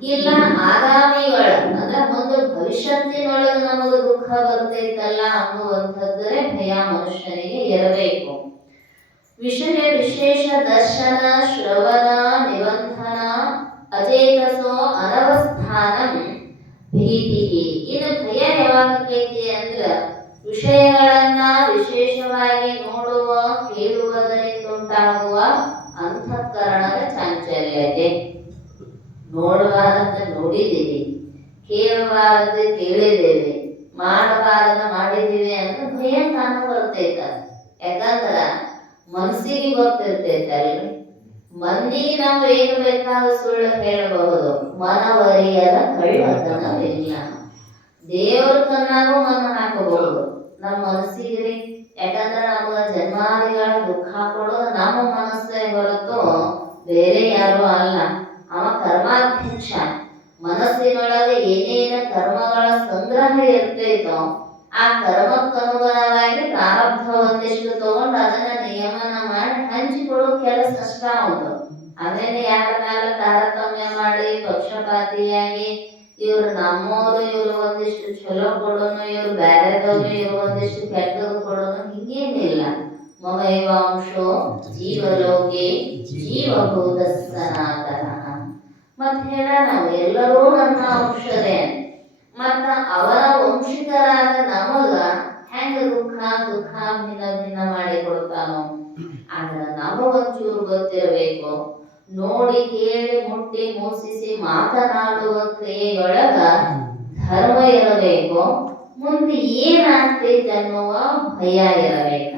ಇಲ್ಲ. ಆಗಾಮಿಗಳ ಅಂದ್ರೆ ಮುಂದೆ ಭವಿಷ್ಯತ್ತಿನೊಳಗೆ ನಮಗೆ ದುಃಖ ಬರ್ತೈತಲ್ಲ ಅನ್ನುವಂಥದ್ದರೆ ಭಯ ಮನುಷ್ಯನಿಗೆ ಇರಬೇಕು. ವಿಷಯ ವಿಶೇಷ ದರ್ಶನ ಶ್ರವಣ ನಿಬಂಧನ ಅಚೇತಸೋ ಅನವಸ್ಥಾನಂ ಭೀತಿ. ಇದು ಭಯ ಯಾವಾಗೈತಿ ಅಂದ್ರ ವಿಷಯಗಳನ್ನ ವಿಶೇಷವಾಗಿ ನೋಡುವ ಕೇಳುವುದರಿಂದುಂಟಾಗುವ ಅಂತಃಕರಣದ ಚಾಂಚಲ್ಯತೆ. ನೋಡಬಾರದು ನೋಡಿದ್ದೀವಿ, ಕೇಳಬಾರದು ಕೇಳಿದ್ದೇವೆ, ಮಾಡಬಾರದು ಮಾಡಿದ್ದೀವಿ ಅಂತ ಭಯ ತಾನು ಬರ್ತೈತ. ಯಾಕಂದ್ರ ಮನಸ್ಸಿಗೆ ಗೊತ್ತಿರ್ತೈತಲ್ರಿ. ಮಂದಿಗೆ ನಾವು ಏನು ಬೇಕಾದ ಸುಳ್ಳು ಹೇಳಬಹುದು, ಮನವರಿಯದ ಕಳ್ಳತನವಿಲ್ಲ. ದೇವ್ರ ಕಣ್ಣಾಗೂ ಮನ ಹಾಕಬಹುದು ನಮ್ಮ ಮನಸ್ಸಿಗೆ. ಯಾಕಂದ್ರೆ ನಮಗ ಜನ್ಮಾದಿಗಳ ದುಃಖ ಕೊಡೋದು ನಮ್ಮ ಮನಸ್ಸೇ ಹೊರತು ಬೇರೆ ಯಾರು ಅಲ್ಲ. ಅವ ಕರ್ಮಾಧ್ಯಕ್ಷ. ಮನಸ್ಸಿನೊಳಗೆ ಏನೇನ ಕರ್ಮಗಳ ಸಂಗ್ರಹ ಇರ್ತೈತೋ ಆ ಕರ್ಮಕ್ಕನುಗುಣವಾಗಿ ಪ್ರಾರಬ್ಧ ಒಂದಿಷ್ಟು ತಗೊಂಡು ಅದನ್ನ ನಿಯಮನ ಮಾಡಿ ಹಂಚಿಕೊಡೋ ಕೆಲಸ ಅಷ್ಟ ಉಂಟು. ಆಮೇಲೆ ಯಾರ ಮೇಲೆ ತಾರತಮ್ಯ ಮಾಡಿ ಪಕ್ಷಪಾತಿಯಾಗಿ ಇವ್ರು ನಮ್ಮವರು, ಇವ್ರು ಒಂದಿಷ್ಟು ಚಲೋ ಕೊಡೋನು, ಇವ್ರು ಬ್ಯಾರೆದವ್ರು, ಇವ್ರು ಒಂದಿಷ್ಟು ಕೆಟ್ಟದ್ದು ಕೊಡೋನು, ಹಿಂಗೇನಿಲ್ಲ. ಮಮೈವಾಂಶೋ ಜೀವಲೋಕೆ ಜೀವಭೂತ ಸನಾತನ. ಮತ್ತೆ ಹೇಳ ನಾವು ಎಲ್ಲರೂ ನನ್ನ ಅಂಶದೇ. ಮತ್ತ ಅವರ ವಂಶಿಕರಾದ ನಮಗ ಹೆಂಗ ದುಃಖ ಸುಖ ಭಿನ್ನ ಭಿನ್ನ ಮಾಡಿ ಕೊಡ್ತಾನೋ. ಆದ್ರ ನಮಗೊಂಚೂರು ಗೊತ್ತಿರಬೇಕು. ನೋಡಿ ಕೇಳಿ ಮುಟ್ಟಿ ಮೋಸಿಸಿ ಮಾತನಾಡುವ ಕ್ರಿಯೆಯೊಳಗ ಧರ್ಮ ಇರಬೇಕು. ಮುಂದೆ ಏನಾಗ್ತೈತೆ ಅನ್ನುವ ಭಯ ಇರಬೇಕ.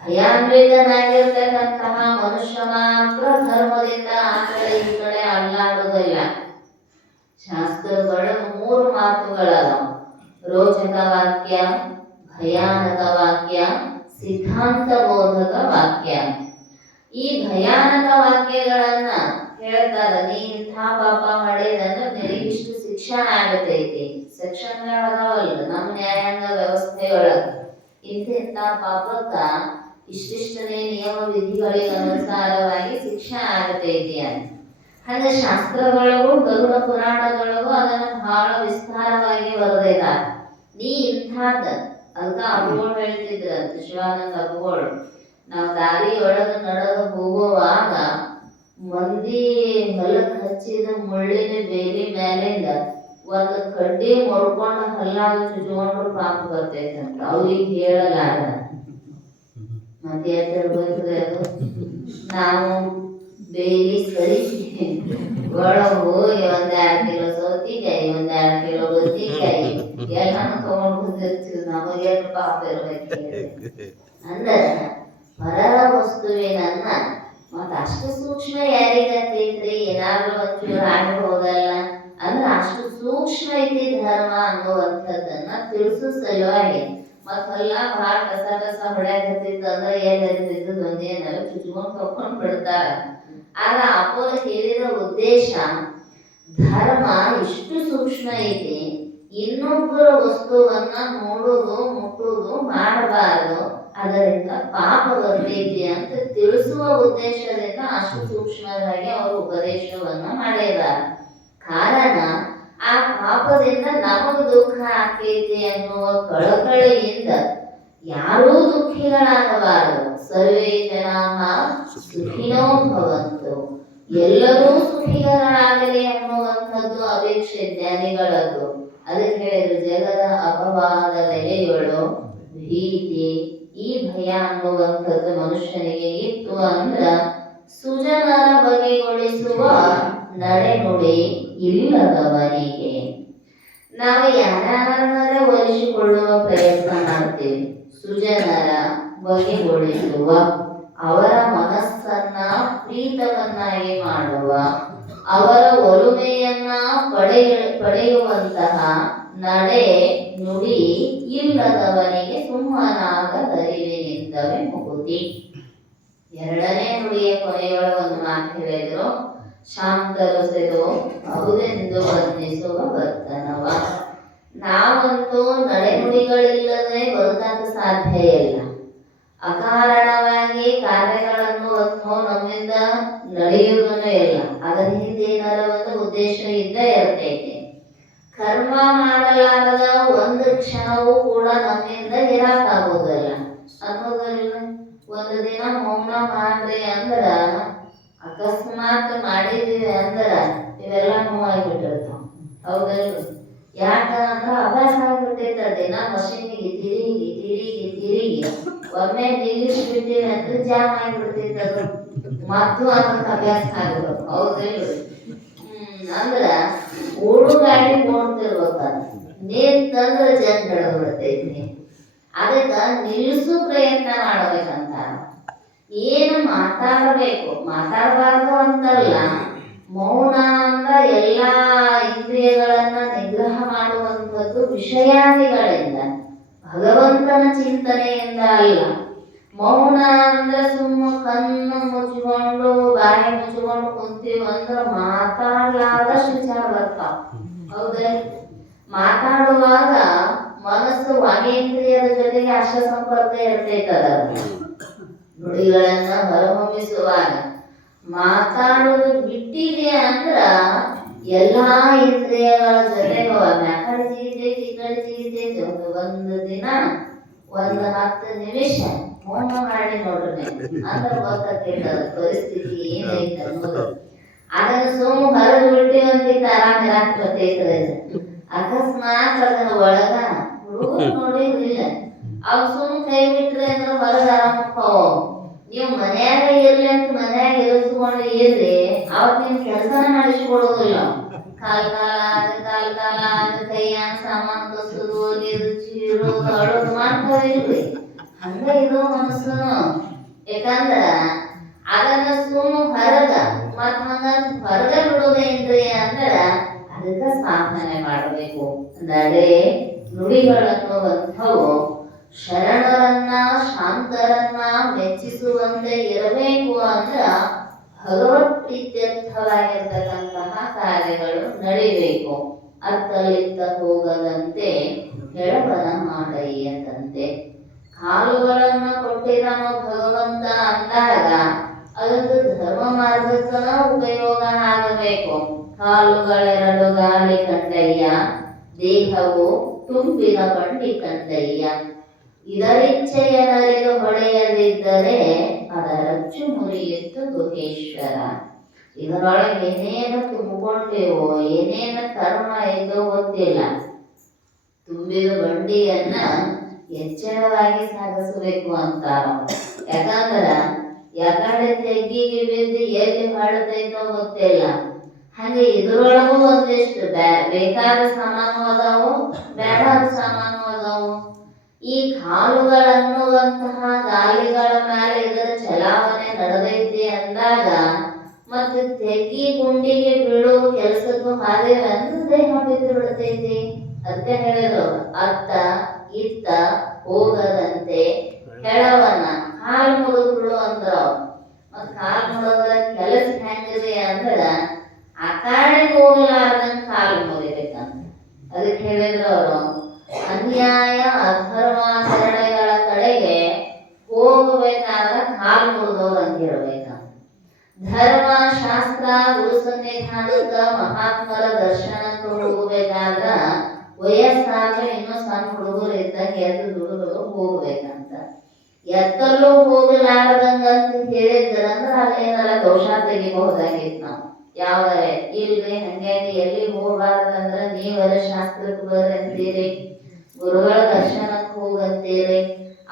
ಭಯಾನ್ವಿತನಾಗಿರ್ತಕ್ಕಂತಹ ಮನುಷ್ಯ ಮಾತ್ರ ಧರ್ಮದಿಂದ ಆ ಕಡೆ ಈ ಕಡೆ ಅಲ್ಲಾಡುವುದಿಲ್ಲ. ಶಾಸ್ತ್ರಗಳು 3 ಮಾತುಗಳದಾವ: ರೋಚಕ ವಾಕ್ಯ, ಭಯಾನಕ ವಾಕ್ಯ, ಸಿದ್ಧಾಂತ ಬೋಧಕ ವಾಕ್ಯ. ಈ ಭಯಾನಕ ವಾಕ್ಯಗಳನ್ನ ಹೇಳ್ತಾರ. ನೀ ಇಂಥ ಪಾಪ ಮಾಡಿದಂದ್ರೆ ನಿನಗಿಷ್ಟು ಶಿಕ್ಷಣ ಆಗತೈತಿ. ಸೆಕ್ಷನ್ಗಳದಾವಲ್ಲ ನಮ್ಮ ನ್ಯಾಯಾಂಗ ವ್ಯವಸ್ಥೆಯೊಳಗ. ಇಂಥ ಪಾಪಕ್ಕ ಇಷ್ಟಿಷ್ಟನೇ ನಿಯಮ ವಿಧಿಗಳಿಗೆ ಅನುಸಾರವಾಗಿ ಶಿಕ್ಷೆ ಆಗತೈತಿ ಅಂತ. ಹಾಗೆ ಶಾಸ್ತ್ರಗಳಿಗೂ ಗರುಡ ಪುರಾಣಗಳಿಗೂ ಅದನ್ನು ಬಹಳ ವಿಸ್ತಾರವಾಗಿ ಬರೆದಿದ್ದಾರೆ. ನೀ ಇಂಥದ್ದು ಅದಕ್ಕ ಅಬುಗಳು ಹೇಳ್ತಿದ್ರಂತ, ಶಿವಾನಂದ ಅಬುಗಳು, ನಾವು ದಾರಿಯೊಳಗೆ ನಡೆದು ಹೋಗುವಾಗ ಮಂದಿ ಹೊಲಕ್ಕೆ ಹಚ್ಚಿದ ಮುಳ್ಳಿನ ಬೇಲಿ ಮೇಲಿಂದ ಒಂದು ಕಡ್ಡಿ ಮುಡ್ಕೊಂಡು ಹಲ್ಲಾಗ ಚುಚ್ಕೊಂಡ್ರು ಪಾಪ ಬರ್ತೈತಂತ ಅವ್ರಿಗೆ ಹೇಳಲಾರ. ಮತ್ತೆ ಹೇಳ್ತಿರ್ಬೇಕ್ರಿ ಅದು. ನಾವು ಬೇಲಿ ಸರಿಸಿ ಒಳಗೆ ಹೋಗಿ 1-2 ಕಿಲೋ ಸೌತಿಕಾಯಿ, 1-2 ಕಿಲೋ ಬದ್ನಿಕಾಯಿ ಎಲ್ಲಾನು ತಗೊಂಡು ಬಂದಿರ್ತೀವಿ. ನಮಗೆ ಪಾಪ ಇರ್ಬೇಕು ಅಂದ್ರೆ ಪರರ ವಸ್ತುವಿನನ್ನ ಮತ್ತ ಅಷ್ಟು ಸೂಕ್ಷ್ಮ ಯಾರಿಗೈತ್ರಿ? ಏನಾದ್ರೂ ಒಂಚೂರು ಆಗಿ ಹೋಗಲ್ಲ ಅಂದ್ರೆ ಅಷ್ಟು ಸೂಕ್ಷ್ಮ ಐತಿ ಧರ್ಮ ಅನ್ನುವಂಥದ್ದನ್ನ ತಿಳಿಸೋ ಸಲುವಾಗಿ ಮತ್ತೆಲ್ಲ ಭಾಳ ಕಸ ಹೊಡ್ಯಾಕತ್ತಿತ್ತು ಅಂದ್ರೆ ಏನಿದ್ದು ಒಂದೇನಾದ್ರು ಚುಚ್ಕೊಂಡ್ ತಕೊಂಡ್ ಬಿಡ್ತಾರ. ಆಗ ಅಪೋಲ ಹೇಳಿದ ಉದ್ದೇಶ ಧರ್ಮ ಇಷ್ಟು ಸೂಕ್ಷ್ಮ ಐತಿ, ಇನ್ನೊಬ್ಬರ ವಸ್ತುವನ್ನ ನೋಡುವುದು ಮುಟ್ಟುವುದು ಮಾಡಬಾರದು, ಅದರಿಂದ ಪಾಪ ಬರ್ತೈತಿ ಅಂತ ತಿಳಿಸುವ ಉದ್ದೇಶದಿಂದ ಅಷ್ಟು ಸೂಕ್ಷ್ಮವಾಗಿ ಅವರು ಉಪದೇಶವನ್ನ ಮಾಡಿದ್ದಾರೆ. ಕಾರಣ ಆ ಪಾಪದಿಂದ ನಮಗ ದುಃಖ ಆಗ್ತೈತಿ ಅನ್ನುವ ಕಳಕಳಿಯಿಂದ ಯಾರೂ ದುಃಖಿಗಳಾಗಬಾರದು. ಸರ್ವೇ ಜನಾಃ ಸುಖಿನೋ ಭವಂತು, ಎಲ್ಲರೂ ಸುಖಿಗಳಾಗಲಿ ಅನ್ನುವಂಥದ್ದು ಅಪೇಕ್ಷೆ ಜ್ಞಾನಿಗಳದ್ದು. ಅದಕ್ಕೆ ಹೇಳಿದ್ರು ಜಗದ ಅಪವಾದದೆಲೆಯೊಳು ಭೀತಿ, ಈ ಭಯ ಅನ್ನುವಂಥದ್ದು ಮನುಷ್ಯನಿಗೆ ಇತ್ತು ಅಂದ್ರ ಸುಜನರ ಬಗೆಗೊಳಿಸುವ ನಡೆನುಡಿ ಇಲ್ಲದವನಿಗೆ. ನಾವು ಯಾರನ್ನಾದ್ರೆ ಒಲಿಸಿಕೊಳ್ಳುವ ಪ್ರಯತ್ನ ಮಾಡ್ತೀವಿ, ಸುಜನರ ಬಗೆಗೊಳಿಸುವ, ಅವರ ಮನಸ್ಸನ್ನ ಪ್ರೀತವನ್ನಾಗಿ ಮಾಡುವ, ಅವರ ಒಲುಮೆಯನ್ನ ಪಡೆಯುವಂತಹ ನಡೆ ನುಡಿ ಇಲ್ಲದವನಿಗೆ ಸುಮ್ಮನಾಗದರಿವಿನಿಂದವೇ ಮುಗುತಿ. 2ನೇ ನುಡಿಯ ಕೊನೆಯೊಳಗೆ ಒಂದು ಮಾತು ಹೇಳಿದ್ರು, ಶಾಂತರಸೆದು ಹೌದೆಂದು ವರ್ಣಿಸುವ ವರ್ತನವ. ನಾವಂತೂ ನಡೆನುಡಿಗಳಿಲ್ಲದೆ ಬದುಕಕ್ಕೆ ಸಾಧ್ಯ ಇಲ್ಲ. ಅಕಾರಣವಾಗಿ ಕಾರ್ಯಗಳನ್ನು ನಮ್ಮಿಂದ ನಡೆಯುವುದೂ ಇಲ್ಲ. ಅದರ ಹಿಂದೆ ಏನಾರ ಒಂದು ಉದ್ದೇಶ ಇದ್ದೇ ಇರ್ತೈತಿ. ಕರ್ಮ ಮಾಡಲಾರದ ಒಂದು ಕ್ಷಣವೂ ಕೂಡ ನಮ್ಮಿಂದ ಇರಕ್ಕಾಗೋದಿಲ್ಲ ಅನ್ನೋದಿಲ್ಲ. ಒಂದು ದಿನ ಮೌನ ಮಾಡ್ರಿ ಅಂದ್ರ ಅಕಸ್ಮಾತ್ ಮಾಡಿದೀವಿ ಅಂದ್ರ ಇವೆಲ್ಲ ನೋವಾಗಿಬಿಟ್ಟಿರ್ತಾವ. ಹೌದಲ್ಲ? ಯಾಕ ಅಂದ್ರ ಅಭ್ಯಾಸ ಆಗ್ಬಿಟ್ಟೈತ. ದಿನ ಮಷೀನಿಗೆ ತಿರುಗಿ ತಿರುಗಿ ತಿರುಗಿ ಒಮ್ಮೆ ನಿಲ್ಲಿಸ್ಬಿಟ್ಟಿವಿ ಅಂದ್ರೆ ಜಾಮ್ ಆಗಿಬಿಡ್ತೈತ. ಅದು ಮತ್ತು ಅದಕ್ಕೆ ಅಭ್ಯಾಸ ಆಗ್ಬಿಡೋದು. ಹೌದಲ್ಲ? ಅಂದ್ರ ಓಡು ಗಾಡಿ ಓಡ್ತಿರ್ಬೇಕ, ನಿಂತಂದ್ರ ಜನ್ ಹಿಡಿದ್ಬಿಡ್ತೈತಿ. ಅದಕ್ಕ ನಿಲ್ಲಿಸೋ ಪ್ರಯತ್ನ ಮಾಡ್ಬೇಕಂತ. ಏನು ಮಾತಾಡಬೇಕು, ಮಾತಾಡಬಾರ್ದು ಅಂತಲ್ಲ. ಮೌನ ಅಂದ್ರ ಎಲ್ಲಾ ಇಂದ್ರಿಯಗಳನ್ನ ನಿಗ್ರಹ ಮಾಡುವಂಥದ್ದು ವಿಷಯಾದಿಗಳಿಂದ, ಭಗವಂತನ ಚಿಂತನೆಯಿಂದ ಅಲ್ಲ. ಮೌನ ಅಂದ್ರೆ ಸುಮ್ಮ ಕಣ್ಣು ಮುಚ್ಚಿಕೊಂಡು ಬಾಯಿ ಮುಚ್ಚಿಕೊಂಡು ಕುಂತೀವಿ ಅಂದ್ರೆ ಮಾತಾಡ್ಲಾರ್ದಷ್ಟು ವಿಚಾರ ಬರ್ತಾವ. ಹೌದೇ? ಮಾತಾಡುವಾಗ ಮನಸ್ಸು ವಾಗೇಂದ್ರಿಯದ ಜೊತೆಗೆ ಅಷ್ಟ ಸಂಪರ್ಕ ಇರ್ತೈತದ. ನುಡಿಗಳನ್ನ ಹೊರಹೊಮ್ಮಿಸುವಾಗ ಮಾತಾಡೋದು ಬಿಟ್ಟಿದೆ ಅಂದ್ರ ಎಲ್ಲಾ ಇಂದ್ರಿಯಗಳ ಜೊತೆಗೆ ಕಡೆ ಸಿಗಿತೈತಿ, ಈ ಕಡೆ ಸಿಗಿತೈತಿ. ಒಂದು ದಿನ 10 ನಿಮಿಷ ಮೌನ ಮಾಡಿ ನೋಡ್ರಿ ಅಂದ್ರೆ ಗೊತ್ತಾಗ್ತೈತ ಪರಿಸ್ಥಿತಿ ಏನೈತೆ ಅನ್ನೋದು. ಅದನ್ನ ಸುಮ್ಮ ಹೊರಗೆ ಬಿಟ್ಟು ಅಂತಿದ್ದ ಆರಾಮ ಇರಾಕ್ ಬರ್ತೈತದ. ಅಕಸ್ಮಾತ್ ಅದನ್ನ ಒಳಗ ಹುಡುಗರು ನೋಡಿರ್ಲಿಲ್ಲ, ಅವ್ ಸುಮ್ ಕೈ ಬಿಟ್ರೆ ಅಂದ್ರೆ ಹೊರಗೆ ಆರಾಮ ಹೋಗೋ. ನೀವು ಮನ್ಯಾಗ ಇರ್ಲಿ ಅಂತ ಮನ್ಯಾಗ ಇರಿಸ್ಕೊಂಡು ಇರ್ರಿ, ಅವತ್ ನಿಮ್ ಕೆಲಸನ ಮಾಡಿಸ್ಕೊಡೋದಿಲ್ಲ. ಕಾಲ್ ಕಾಲ ಆಗ ಕೈಯ ಸಾಮಾನು ಕಸುದು, ನೀರು ಚೀರೋದು, ಅಳೋದು ಮಾಡ್ತಾ ಇರ್ರಿ. ಹಂಗ ಇದು ಮನಸ್ಸು. ಯಾಕಂದ್ರ ಅದನ್ನ ಸುಮ್ಮ ಹೊರಗ ಮತ್ ಹಂಗ ಹೊರಗ ಬಿಡೋದೇನ್ರಿ ಅಂದ್ರ ಅದಕ್ಕ ಸಾಧನೆ ಮಾಡಬೇಕು. ನಡೆ ನುಡಿಗಳನ್ನುವಂಥವು ಶರಣರನ್ನ ಶಾಂತರನ್ನ ಮೆಚ್ಚಿಸುವಂತೆ ಇರಬೇಕು ಅಂದ್ರ ಭಗವತ್ ಪ್ರೀತ್ಯರ್ಥವಾಗಿರ್ತಕ್ಕಂತಹ ಕಾರ್ಯಗಳು ನಡಿಬೇಕು. ಅತ್ತಲಿತ್ತ ಹೋಗದಂತೆ ಕೆಳವನ ಮಾಡಯ್ಯದಂತೆ. ಕಾಲುಗಳನ್ನ ಕೊಟ್ಟಿದ್ದಾನೋ ಭಗವಂತ ಅಂದಾಗ ಅದೊಂದು ಧರ್ಮ ಮಾರ್ಗಕ್ಕನ ಉಪಯೋಗ ಆಗಬೇಕು. ಕಾಲುಗಳೆರಡು ಗಾಳಿ ಕಂಡಯ್ಯ, ದೇಹವು ತುಂಬಿದ ಬಂಡಿ ಕಂಡಯ್ಯ. ಇದರಿಚ್ಛೆಯನರಿಗೆ ಹೊಳೆಯದಿದ್ದರೆ ಅದರಚ್ಚು ಮುರಿಯಿತು ಗುಹೇಶ್ವರ. ಇದರೊಳಗೆ ಏನೇನು ತುಂಬಿಕೊಂಡೇವೋ ಏನೇನು ಕರ್ಮ ಇದೋ ಗೊತ್ತಿಲ್ಲ. ತುಂಬಿದ ಬಂಡಿಯನ್ನ ಎಚ್ಚರವಾಗಿ ಸಾಗಿಸಬೇಕು ಅಂತಾರ. ಯಾಕಂದ್ರ ಯಾಕಡೆ ತೆಗ್ಗಿಗೆ ಬಿದ್ದು ಎಲ್ಲಿ ಹಾಡತೈತೋ ಗೊತ್ತಿಲ್ಲ. ಹಾಗೆ ಇದ್ರೊಳಗೂ ಒಂದಿಷ್ಟು ಬೇಕಾದ ಸಾಮಾನು ಅದಾವು, ಬೇಡಾದ ಸಾಮಾನು ಅದಾವು. ಈ ಕಾಲುಗಳನ್ನುವಂತಹ ಗಾಲಿಗಳ ಮೇಲೆ ಇದರ ಚಲಾವಣೆ ನಡೆದೈತಿ ಅಂದಾಗ ಮತ್ತೆ ತೆಗ್ಗಿ ಗುಂಡಿಗೆ ಬೀಳುವ ಕೆಲಸಕ್ಕೂ ಹಾದೇವೆ ಅಂದ್ರೆ ದೇಹ ಬಿದ್ದು ಬಿಡ್ತೈತಿ. ಅದಕ್ಕೆ ಹೇಳಿದ್ರು ಅತ್ತ ಇತ್ತ ಹೋಗದಂತೆ ಕೆಳವನ್ನ ಕಾಲು ಮುರಿದ್ಬಿಡು ಅಂದ್ರ. ಮತ್ ಕಾಲು ಮುರಿದ್ರ ಕೆಲಸ ಹೆಂಗಿದೆ ಅಂದ್ರ ಆ ಕಾಡಿಗೆ ಹೋಗಲಾರ್ದಂಗ ಕಾಲು ಮುರಿಬೇಕಂತ. ಅದಕ್ಕೆ ಹೇಳಿದ್ರು ಅವರು ಅನ್ಯಾಯ ಅಧರ್ಮಾಚರಣೆಗಳ ಕಡೆಗೆ ಹೋಗಬೇಕಾದ್ರೆ ಕಾಲು ಮುರಿದವ್ರು ಅಂತ ಹೇಳ್ಬೇಕಂತ. ಧರ್ಮ ಶಾಸ್ತ್ರ ಗುರು ಸನ್ನಿಧಾನಕ್ಕ ಮಹಾತ್ಮರ ದರ್ಶನಕ್ಕೆ ಹೋಗಬೇಕಾದ್ರ ವಯಸ್ಸಾದ್ರೆ ಇನ್ನೂ ಸಣ್ಣ ಹುಡುಗರು ಇದ್ದಾಗ ಎದ್ದು ದುಡುಗರು ಹೋಗ್ಬೇಕಂತ. ಎತ್ತಲು ಹೋಗಲಾರದಂಗ ಅಂತ ಹೇಳಿದ್ರಂದ್ರ ಅಲ್ಲೇನಾರ ದೋಷ ತೆಗಿಬಹುದಾಗಿತ್ತು ನಾವು. ಯಾವ್ದಾರೆ ಇಲ್ರಿ ಹಂಗಾಗಿ ಎಲ್ಲಿ ಹೋಗ್ಬಾರ್ದಂದ್ರ ನೀವರ ಶಾಸ್ತ್ರಕ್ಕೆ ಬರ್ರಿ ಅಂತೀರಿ, ಗುರುಗಳ ದರ್ಶನಕ್ಕೆ ಹೋಗಂತೀರಿ.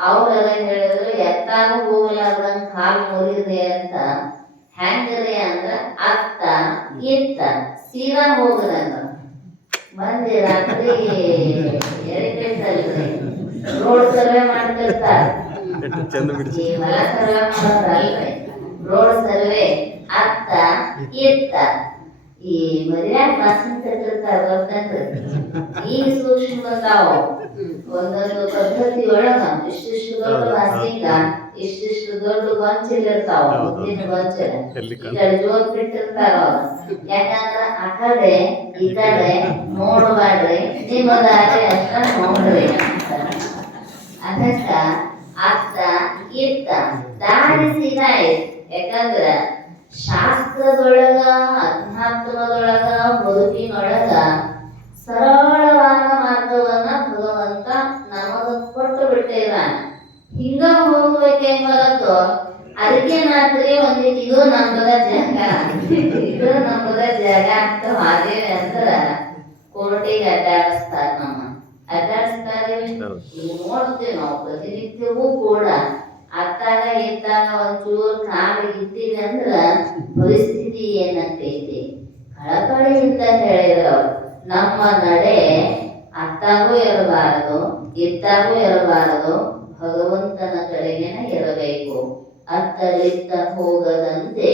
ಅವ್ರೆಲ್ಲ ಹೇಳಿದ್ರು ಎತ್ತಾಗ ಹೋಗಲಾರ್ದಂಗ ಕಾಲು ಮುರಿದ್ರಿ ಅಂತ. ಹೆಂಗ್ರಿ ಅಂದ್ರ ಅತ್ತ ಇತ್ತ ಸೀದಾ ಹೋಗ್ರಂದ್ರ. ಮಂದಿ ರಾತ್ರಿ ಎರಿಕೈತಲ್ರಿ ರೋಡ್ ಸರ್ವೆ ಮಾಡ್ತಿರ್ತಾರ. ಈ ಹೊಲ ಸರ್ವೆ ಮಾಡೋರಲ್ರಿ, ರೋಡ್ ಸರ್ವೆ ಅತ್ತ ಇತ್ತ ಈ ಮರ್ಯಾದ ಮಾಸಿನ ಕಟ್ಟಿರ್ತಾರ ಗೊತ್ತಂದ್ರಿ. ಈಗ ಸೂಕ್ಷ್ಮ ಬಂದಾವು. ಒಂದೊಂದು ಪದ್ಧತಿ ಒಳಗ ಇಷ್ಟಿಷ್ಟು ದೊಡ್ಡ ಮಾಸಿಂಗ ಇಷ್ಟಿಷ್ಟು ದೊಡ್ಡ ಗೊಂಚಲ್ ಇರ್ತಾವ. ಮುದ್ದಿನ ಗೊಂಚಲ ಈ ಕಡೆ ಜೋತ್ ಬಿಟ್ಟಿರ್ತಾರ ಅವ್ರು. ಯಾಕಂದ್ರ ಆ ಕಡೆ ಈ ಕಡೆ ನೋಡ್ಬಾಡ್ರಿ, ನಿಮ್ಮ ದಾರಿ ಅಷ್ಟ ನೋಡ್ರಿ ಅಂತ. ಅದಕ್ಕ ಅತ್ತ ಇತ್ತ ದಾರಿ ಸೀದಾ ಐತಿ. ಯಾಕಂದ್ರ ಶಾಸ್ತ್ರದೊಳಗ ಅಧ್ಯಾತ್ಮದೊಳಗ ಬದುಕಿನೊಳಗ ಸರಳವಾದ ಮಾರ್ಗವನ್ನ ಭಗವಂತ ನಮಗ ಕೊಟ್ಟು ಬಿಟ್ಟಿದ್ದಾನ. ಹಿಂಗ ಹೋಗ್ಬೇಕೇನ್ ಹೊರತು ಅದಕ್ಕೆ ನಾತ್ರಿ ಒಂದಿಟ್ಟು ಇದು ನಮ್ಮದ ಜಾಗ ಇದು ನಮ್ಮದ ಜಾಗ ಅಂತ ಹಾದೇವೆ ಅಂದ್ರ ಕೋರ್ಟಿಗೆ ಅಡ್ಡಾಡಿಸ್ತಾರ. ಅಡ್ಡಾಡಿಸ್ತಾರೆ. ನೋಡ್ತೀವಿ ನಾವು ಪ್ರತಿನಿತ್ಯವೂ ಕೂಡ ಅತ್ತಾಗ ಇದ್ದಾಗ ಒಂಚೂರು ಕಾಲು ಇಟ್ಟಿದೆ ಅಂದ್ರ ಪರಿಸ್ಥಿತಿ ಏನಾಗ್ತೈತಿ. ಕಳಕಳಿಯಿಂದ ಹೇಳಿದ್ರು ನಮ್ಮ ನಡೆ ಅತ್ತಾಗೂ ಇರಬಾರದು ಇತ್ತಾಗೂ ಇರಬಾರದು, ಭಗವಂತನ ಕಡೆಗೇನ ಇರಬೇಕು. ಅತ್ತಲಿತ್ತ ಹೋಗದಂತೆ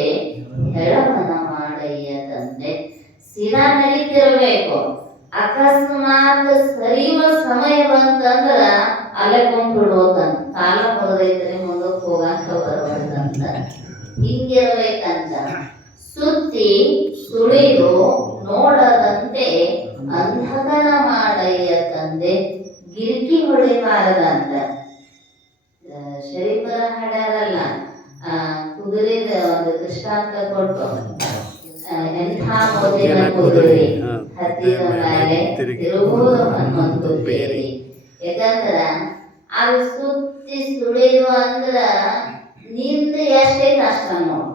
ಹೆಳವನ ಮಾಡಯ್ಯ ತಂದೆ. ಸೀದಾ ನಡೀತಿರ್ಬೇಕು. ಅಕಸ್ಮಾತ್ ಸರಿಯುವ ಸಮಯ ಬಂತಂದ್ರ ಅಲ್ಲೇ ಕೊಂಡ್ಬಿಡ್ಬೇಕಂತ. ಕಾಲ ಮುರಿದೈತ್ರಿ ಮುಂದಕ್ಕೆ ಹೋಗಾಕ ಬರ್ಬಾರ್ದಂತ. ಹಿಂಗಿರ್ಬೇಕಂತ. ಸುತ್ತಿ ಸುಳಿದು ನೋಡದಂತೆ ಅಂಧಕನ ಮಾಡಯ್ಯ ತಂದೆ. ಗಿರ್ಕಿ ಹೊಡಿಬಾರದಂತ. ಶರೀಫರ ಹಾಡ್ಯಾರಲ್ಲ, ಕುದುರೆದ ಒಂದು ದೃಷ್ಟಾಂತ ಕೊಟ್ಟು ಎಂಥ ಮೋದಿನ ಕುದುರೆ ಹತ್ತಿದ ಮೇಲೆ ತಿರುಗುವುದು ಹನುಮಂತು ಬೇರಿ. ಯಾಕಂದ್ರ ಅದು ಸುತ್ತಿ ಸುಳಿದು ಅಂದ್ರ ನಿಂದ ಎಷ್ಟೇ ಕಷ್ಟ ನೋಡು.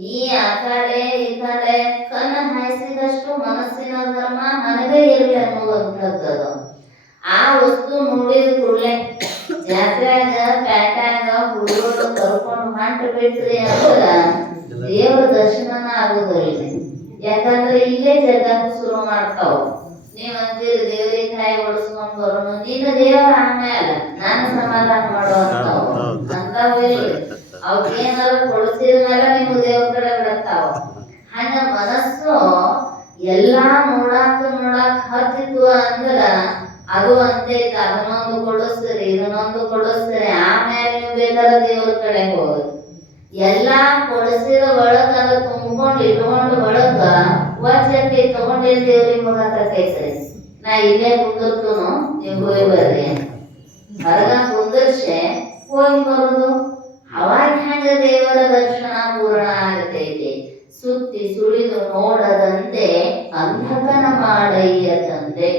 ನೀ ಆ ಕಡೆ ಈ ಕಡೆ ಕಣ್ಣ ಹಾಯಿಸಿದಷ್ಟು ಮನಸ್ಸಿನ ಧರ್ಮ ನನಗೆ ಇರಲಿ ಅನ್ನುವಂಥದ್ದು. ಆ ವಸ್ತು ನೋಡಿದ ಕೂಡಲೇ ಜಾತ್ರೆಯಾಗ ಪ್ಯಾಟ್ಯಾಗ ಹುಡುಗರು ಕರ್ಕೊಂಡು ಹೊಂಟು ಬಿಟ್ರಿ ಅಂದ್ರ ದೇವರ ದರ್ಶನನ ಆಗುದಿಲ್ಲ. ಯಾಕಂದ್ರೆ ಇಲ್ಲೇ ಜಗತ್ತು ಶುರು ಮಾಡ್ತಾವ. ನೀವ್ ಅಂತೀರಿ ದೇವ್ರಿಗೆ ಕಾಯಿ ಹೊಡಿಸ್ಕೊಂಡ್ ಬರೋನು, ನಿನ್ನ ದೇವರ ಆಮೇಲೆ ನಾನು ಸಮಾಧಾನ ಮಾಡುವಂತಾವ ಅಂತಾವಿಲ್ಲ. ಅವಕ್ಕೇನಾರ ಕೊಡಿಸಿದ ಮೇಲೆ ನೀವು ದೇವ್ರ ಕಡೆ ಬಿಡತ್ತಾವ. ಹಂಗ ಮನಸ್ಸು ಎಲ್ಲಾ ನೋಡಾಕ ಹತ್ತಿತ್ತು ಅಂದ್ರ ಅದು ಅಂತೈತ. ಅದನ್ನೊಂದು ಕೊಡಿಸ್ತೀರಿ ಇದನ್ನೊಂದು ಕೊಡಿಸ್ತೀರಿ, ಆಮೇಲೆ ನೀವು ಬೇಕಾದ್ರೆ ದೇವ್ರ ಕಡೆ ಹೋಗುದು. ಎಲ್ಲಾ ಕೊಡಿಸಿದ ಒಳಗ ಅದ ತುಂಬ್ಕೊಂಡು ಇಟ್ಕೊಂಡು ಒಳಗ ಒಂದ್ಸತಿ ತಗೊಂಡೇ ದೇವ್ರಿಗೆ ಹೋಗತೈತ್ರಿ. ನಾ ಇಲ್ಲೇ ಕುಂದಿರ್ತನು, ನೀವು ಹೋಗಿ ಬರ್ರಿ ಹೊರಗ ಕುಂದರ್ಸೆ ಹೋಗಿ ಬರುದು. ಅವಾಗ ಹೆಂಗ ದೇವರ ದರ್ಶನ ಪೂರ್ಣ ಆಗತೈತಿ. ಸುತ್ತಿ ಸುಳಿದು ನೋಡದಂತೆ ಅಂಧಕನ ಮಾಡಯ್ಯ ತಂದೆ.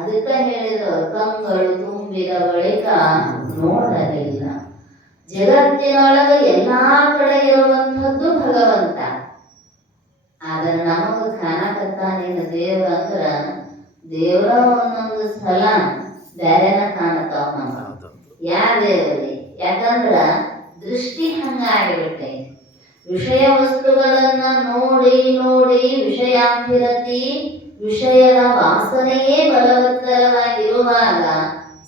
ಅದಕ್ಕ ಹೇಳಿದ್ರು ಕಂಗಳು ತುಂಬಿದ ಬಳಿಕ ನೋಡಲಿಲ್ಲ. ಜಗತ್ತಿನೊಳಗೆ ಎಲ್ಲಾ ಕಡೆ ಇರುವಂಥದ್ದು ಭಗವಂತ. ಆದ್ರೆ ನಮಗ ಕಾಣಕತ್ತಾನೇನು ದೇವ್ರ ಅಂದ್ರ ದೇವ್ರ ಒಂದೊಂದು ಸಲ ಬ್ಯಾರೆನ ಕಾಣತಾವ ನಮಗ. ಯಾ ದೇವ್ರಿ? ಯಾಕಂದ್ರ ದೃಷ್ಟಿ ಹಂಗಾಗಿಬಿಟ್ಟೆ. ವಿಷಯ ವಸ್ತುಗಳನ್ನ ನೋಡಿ ನೋಡಿ ವಿಷಯಾಭಿರತಿ, ವಿಷಯದ ವಾಸನೆಯೇ ಬಲವತ್ತರವಾಗಿರುವಾಗ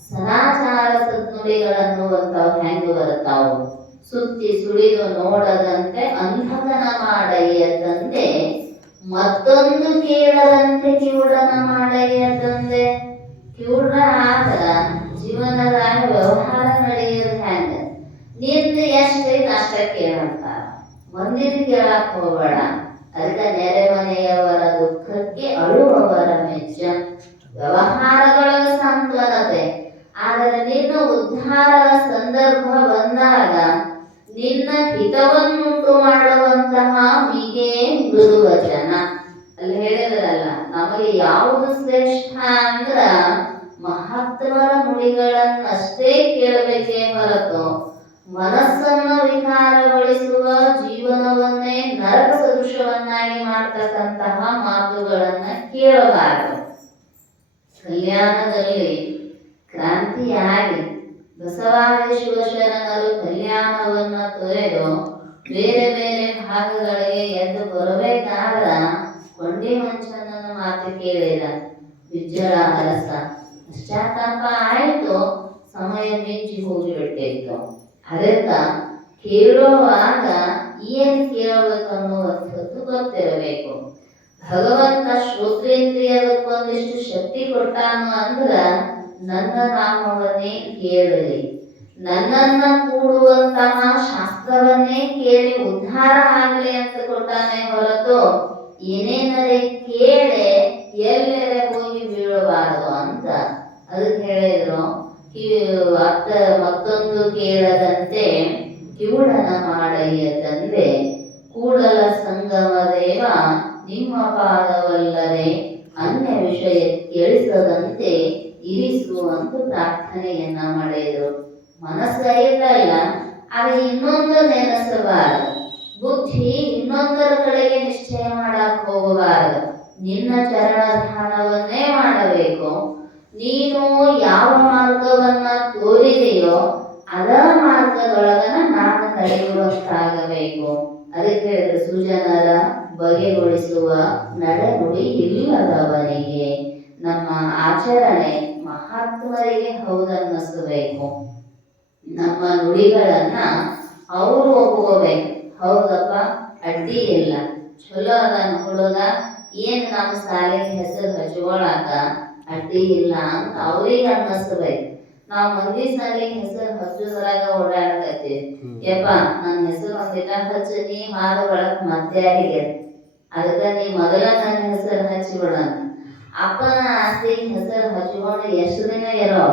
ಸದಾಚಾರ ಸದ್ನುಡಿಗಳನ್ನುವಂಥವು ಹೆಂಗೆ ಬರ್ತಾವು? ಸುತ್ತಿ ಸುಳಿದು ನೋಡದಂತೆ ಅಂಧಕನ ಮಾಡಯ್ಯ ತಂದೆ, ಮತ್ತೊಂದು ಕೇಳದಂತೆ ಕಿವುಡನ ಮಾಡಯ್ಯ ತಂದೆ. ಕಿವುಡ ಆದ್ರ ಜೀವನದಾಗ ವ್ಯವಹಾರ ನಡೆಯೋದು ಹೆಂಗ? ನಿಂದ ಎಷ್ಟೈತೆ ಅಷ್ಟ ಕೇಳಂತಾರ, ಮಂದಿನ ಕೇಳಕ್ ಹೋಗಬೇಡ. ಅದಕ್ಕೆ ನೆರೆ ಮನೆಯವರ ದುಃಖಕ್ಕೆ ಅಳುವವರ ಮೆಚ್ಚ. ವ್ಯವಹಾರದೊಳಗ ಸಾಂತ್ವನತೆ, ಆದರೆ ನಿನ್ನ ಉದ್ಧಾರದ ಸಂದರ್ಭ ಬಂದಾಗ ನಿನ್ನ ಹಿತವನ್ನುಂಟು ಮಾಡುವಂತಹ ಹೀಗೆ ಮೃದು ವಚನ. ಅಲ್ಲಿ ಹೇಳಿದ್ರಲ್ಲ, ನಮಗೆ ಯಾವುದು ಶ್ರೇಷ್ಠ ಅಂದ್ರ ಮಹಾತ್ಮರ ನುಡಿಗಳನ್ನಷ್ಟೇ ಕೇಳಬೇಕೇ ಹೊರತು ಮನಸ್ಸನ್ನು ವಿಕಾರಗೊಳಿಸುವ, ಜೀವನವನ್ನೇ ನರಕ ಸದೃಶವನ್ನಾಗಿ ಮಾಡ್ತಕ್ಕಂತಹ ಮಾತುಗಳನ್ನ ಕೇಳಬಾರದು. ಕಲ್ಯಾಣದಲ್ಲಿ ಕ್ರಾಂತಿಯಾಗಿ ಬಸವಾದಿ ಶರಣರು ಕಲ್ಯಾಣವನ್ನ ತೊರೆದು ಬೇರೆ ಬೇರೆ ಭಾಗಗಳಿಗೆ ಎದ್ದು ಬರಬೇಕಾದ್ರ ಕೊಂಡಿ ಮಂಚನನ ಮಾತು ಕೇಳಿದ ವಿಜ್ಜಳ ಅರಸ. ಪಶ್ಚಾತ್ತಾಪ ಆಯ್ತು, ಸಮಯ ಮಿಂಚಿ ಹೋಗಿಬಿಟ್ಟಿತ್ತು. ಅದಕ್ಕ ಕೇಳುವಾಗ ಏನ್ ಕೇಳಬೇಕು ಅನ್ನುವಂಥದ್ದು ಗೊತ್ತಿರಬೇಕು. ಭಗವಂತ ಶ್ರೋತ್ರೇಂದ್ರಿಯದಕ್ಕೊಂದಿಷ್ಟು ಶಕ್ತಿ ಕೊಟ್ಟಾನು ಅಂದ್ರ ನನ್ನ ನಾಮವನ್ನೇ ಕೇಳಲಿ, ನನ್ನನ್ನ ಕೂಡುವಂತಹ ಶಾಸ್ತ್ರವನ್ನೇ ಕೇಳಿ ಉದ್ಧಾರ ಆಗಲಿ ಅಂತ ಕೊಟ್ಟಾನೆ ಹೊರತು ಏನೇನರೇ ಕೇಳೆ ಎಲ್ಲೆರೆ ಹೋಗಿ ಬೀಳಬಾರದು ಅಂತ. ಅದಕ್ಕೆ ಹೇಳಿದ್ರು, ಮತ್ತೊಂದು ಕೇಳದಂತೆ ಕಿವುಡನ ಮಾಡಯ್ಯ ತಂದೆ, ಕೂಡಲ ಸಂಗಮ ದೇವ ನಿಮ್ಮ ಪಾದವಲ್ಲದೆ ಅನ್ಯ ವಿಷಯ ಕೇಳಿಸದಂತೆ ಇರಿಸುವಂತ ಪ್ರಾರ್ಥನೆಯನ್ನ ಮಾಡಿದ್ರು. ಮನಸ್ಸ ಇರಲ್ಲ, ಅದು ಇನ್ನೊಂದು ನೆನೆಸಬಾರದು. ಬುದ್ಧಿ ಇನ್ನೊಂದರ ಕಡೆಗೆ ನಿಶ್ಚಯ ಮಾಡಕ್ ಹೋಗಬಾರದು. ನಿನ್ನ ಚರಣಧಾನವನ್ನೇ ಮಾಡಬೇಕು. ನೀನು ಯಾವ ಮಾರ್ಗವನ್ನ ತೋರಿದೆಯೋ ಅದ ಮಾರ್ಗದೊಳಗನ ನಾನು ನಡೆಯುವಂತಾಗಬೇಕು. ಅದಕ್ಕೆ ಹೇಳಿದ್ರು, ಸುಜನರ ಬಗೆಗೊಳಿಸುವ ನಡೆನುಡಿ ಇಲ್ಲದವನಿಗೆ. ನಮ್ಮ ಆಚರಣೆ ಮಹಾತ್ಮರಿಗೆ ಹೌದನ್ನಿಸಬೇಕು. ನಮ್ಮ ನುಡಿಗಳನ್ನ ಅವರು ಒಪ್ಕೋಬೇಕು. ಹೌದಪ್ಪ, ಅಡ್ಡಿ ಇಲ್ಲ, ಚಲೋ ಅದ ಹುಡುಗ, ಏನ್ ನಮ್ಮ ಶಾಲೆಗೆ ಹೆಸರು ಹಚ್ಕೊಳಕ ಅಡ್ಡಿ ಇಲ್ಲ ಅಂತ ಅವ್ರಿಗೆ ಅನ್ನಿಸ್ಬೇಕು. ನಾವು ಮಂದಿ ಶಾಲೆಗೆ ಹೆಸರು ಹಚ್ಚೋದ್ರಾಗ ಓಡಾಡಕತ್ತೀವಿ. ಯಪ್ಪ, ನನ್ನ ಹೆಸರು ಒಂದಿಟ ಹಚ್ಚಿ ನೀ ಮಾರು ಬಳಕ್ ಮತ್ತೆ ಯಾರಿಗೆ? ಅದಕ್ಕೆ ನೀ ಮೊದಲ ನನ್ನ ಹೆಸರು ಹಚ್ಚಿಬಿಡ. ಅಪ್ಪನ ಆಸ್ತಿಗೆ ಹೆಸರು ಹಚ್ಕೊಂಡು ಎಷ್ಟು ದಿನ ಇರೋ?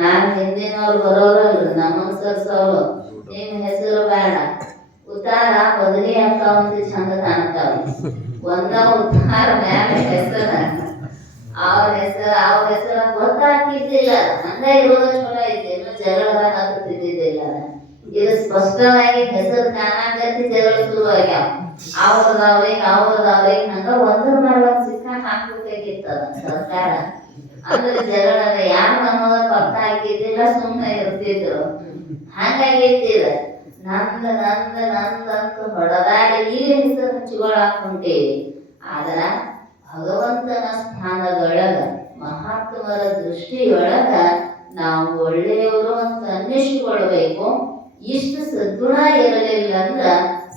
ನಾನು ಹಿಂದಿನವ್ರು ಬರೋರಲ್ರಿ, ನಮ್ಮನ್ ಸರ್ಸವ್ರು, ನಿಮ್ ಹೆಸರು ಬೇಡ, ಉತ್ತಾರ ಬದಲಿ ಅಂತ ಚಂದ ಕಾಣ್ತಾವ. ಒಂದ ಉತ್ತಾರ ಮ್ಯಾಲ ಹೆಸರ, ಅವ್ರ ಹೆಸರ ಗೊತ್ತಾಗ್ತಿದ್ದಿಲ್ಲ. ಹಂಗ ಇರೋದು ಚಲೋ ಐತಿ, ಇನ್ನು ಜಗಳದಾಗ ಹತ್ತಿದ್ದಿದ್ದಿಲ್ಲ. ಇದು ಸ್ಪಷ್ಟವಾಗಿ ಹೆಸರು ಕಾಣಾಕತ್ತಿ ಜಗಳ ಶುರುವಾಗ್ಯಾವ. ಅವ್ರದವ್ರಿಗೆ ಹಂಗ ಒಂದ್ರ ಮೇಲೆ ಒಂದ್ ಸಿಕ್ಕ ಹಾಕ್ಬೇಕಾಗಿತ್ತದ ಸರ್ಕಾರ. ಅಂದ್ರೆ ಜಗಳ ಯಾರು ಅನ್ನೋದ ಪಕ್ಕ ಹಾಕಿದ್ದಿಲ್ಲ, ಸುಮ್ಮನೆ ಇರ್ತಿದ್ರು. ಹಂಗಾಗಿತ್ತಿದ ನಂದಂತ ಹೊಡೆದಾಡಿ ಇಲ್ಲಿ ಹೆಸರು ಹಚ್ಕೊಳಕ್ ಹೊಂಟೇವಿ. ಆದ್ರ ಭಗವಂತನ ಸ್ಥಾನದೊಳಗ, ಮಹಾತ್ಮರ ದೃಷ್ಟಿಯೊಳಗ ನಾವು ಒಳ್ಳೆಯವರು ಅಂತ ಅನ್ನಿಸಿಕೊಳ್ಬೇಕು. ಇಷ್ಟು ಸದ್ಗುಣ ಇರಲಿಲ್ಲ ಅಂದ್ರ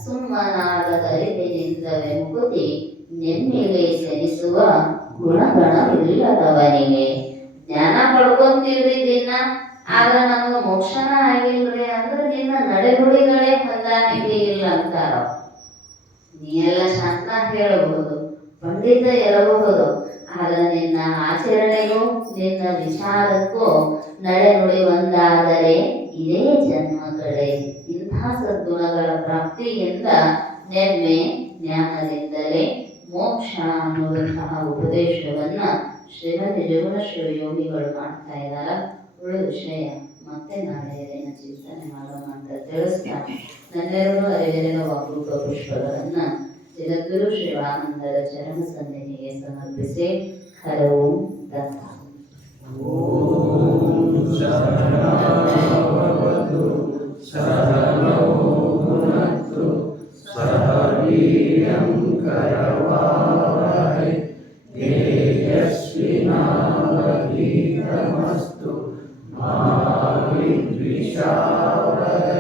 ಸುಮ್ಮನಾದ ಅರಿವಿನಿಂದವೇ ಮುಕುತಿ ನೆಮ್ಮಿಗೆ ಸರಿಸುವ ಗುಣಗಣವಿಲ್ಲದವನಿಗೆ. ಜ್ಞಾನ ಪಡ್ಕೊಂತೀವ್ರಿ ದಿನ, ಆಗ ನಮಗ ಮೋಕ್ಷನ ಆಗಿಲ್ರಿ ಅಂದ್ರೆ ನಿನ್ನ ನಡೆನುಡಿಗಳೇ ಹೊಂದಾಣಿಕೆ ಇಲ್ಲ ಅಂತಾರ. ನೀ ಎಲ್ಲ ಶಾಸ್ತ್ರ ಹೇಳಬಹುದು, ಪಂಡಿತ ಇರಬಹುದು, ಆದ್ರೆ ನಿನ್ನ ಆಚರಣೆಗೂ ನಿನ್ನ ವಿಚಾರಕ್ಕೂ ನಡೆನುಡಿ ಒಂದಾದರೆ ಇದೇ ಜನ್ಮಗಳೇ. ಇಂಥ ಸದ್ಗುಣಗಳ ಪ್ರಾಪ್ತಿಯಿಂದ ನೆಮ್ಮೆ ಜ್ಞಾನದಿಂದಲೇ ಮೋಕ್ಷ ಅನ್ನುವಂತಹ ಉಪದೇಶವನ್ನ ಶ್ರೀಮತಿ ಜೀವನ ಶಿವಯೋಗಿಗಳು ಮಾಡ್ತಾ ಇದ್ದಾರ. ಒಳ್ಳೆ ವಿಷಯ. ಮತ್ತೆ ನಾಳೆ ಏನೇನು ಚಿಂತನೆ ಮಾಡೋಣ ಅಂತ ತಿಳಿಸ್ತಾ ನನ್ನೆರಡು ಅರಿವಿನ ಅಪರೂಪ ಪುಷ್ಪಗಳನ್ನ ಜಗದ್ಗುರು ಶ್ರೀರಾಮಂದರ ಚರಣ ಸನ್ನಿಧಿಗೆ ಸಮರ್ಪಿಸಿ ಹರವು ದತ್ತ. तेजस्विनावधीतमस्तु मा विद्विषावहै।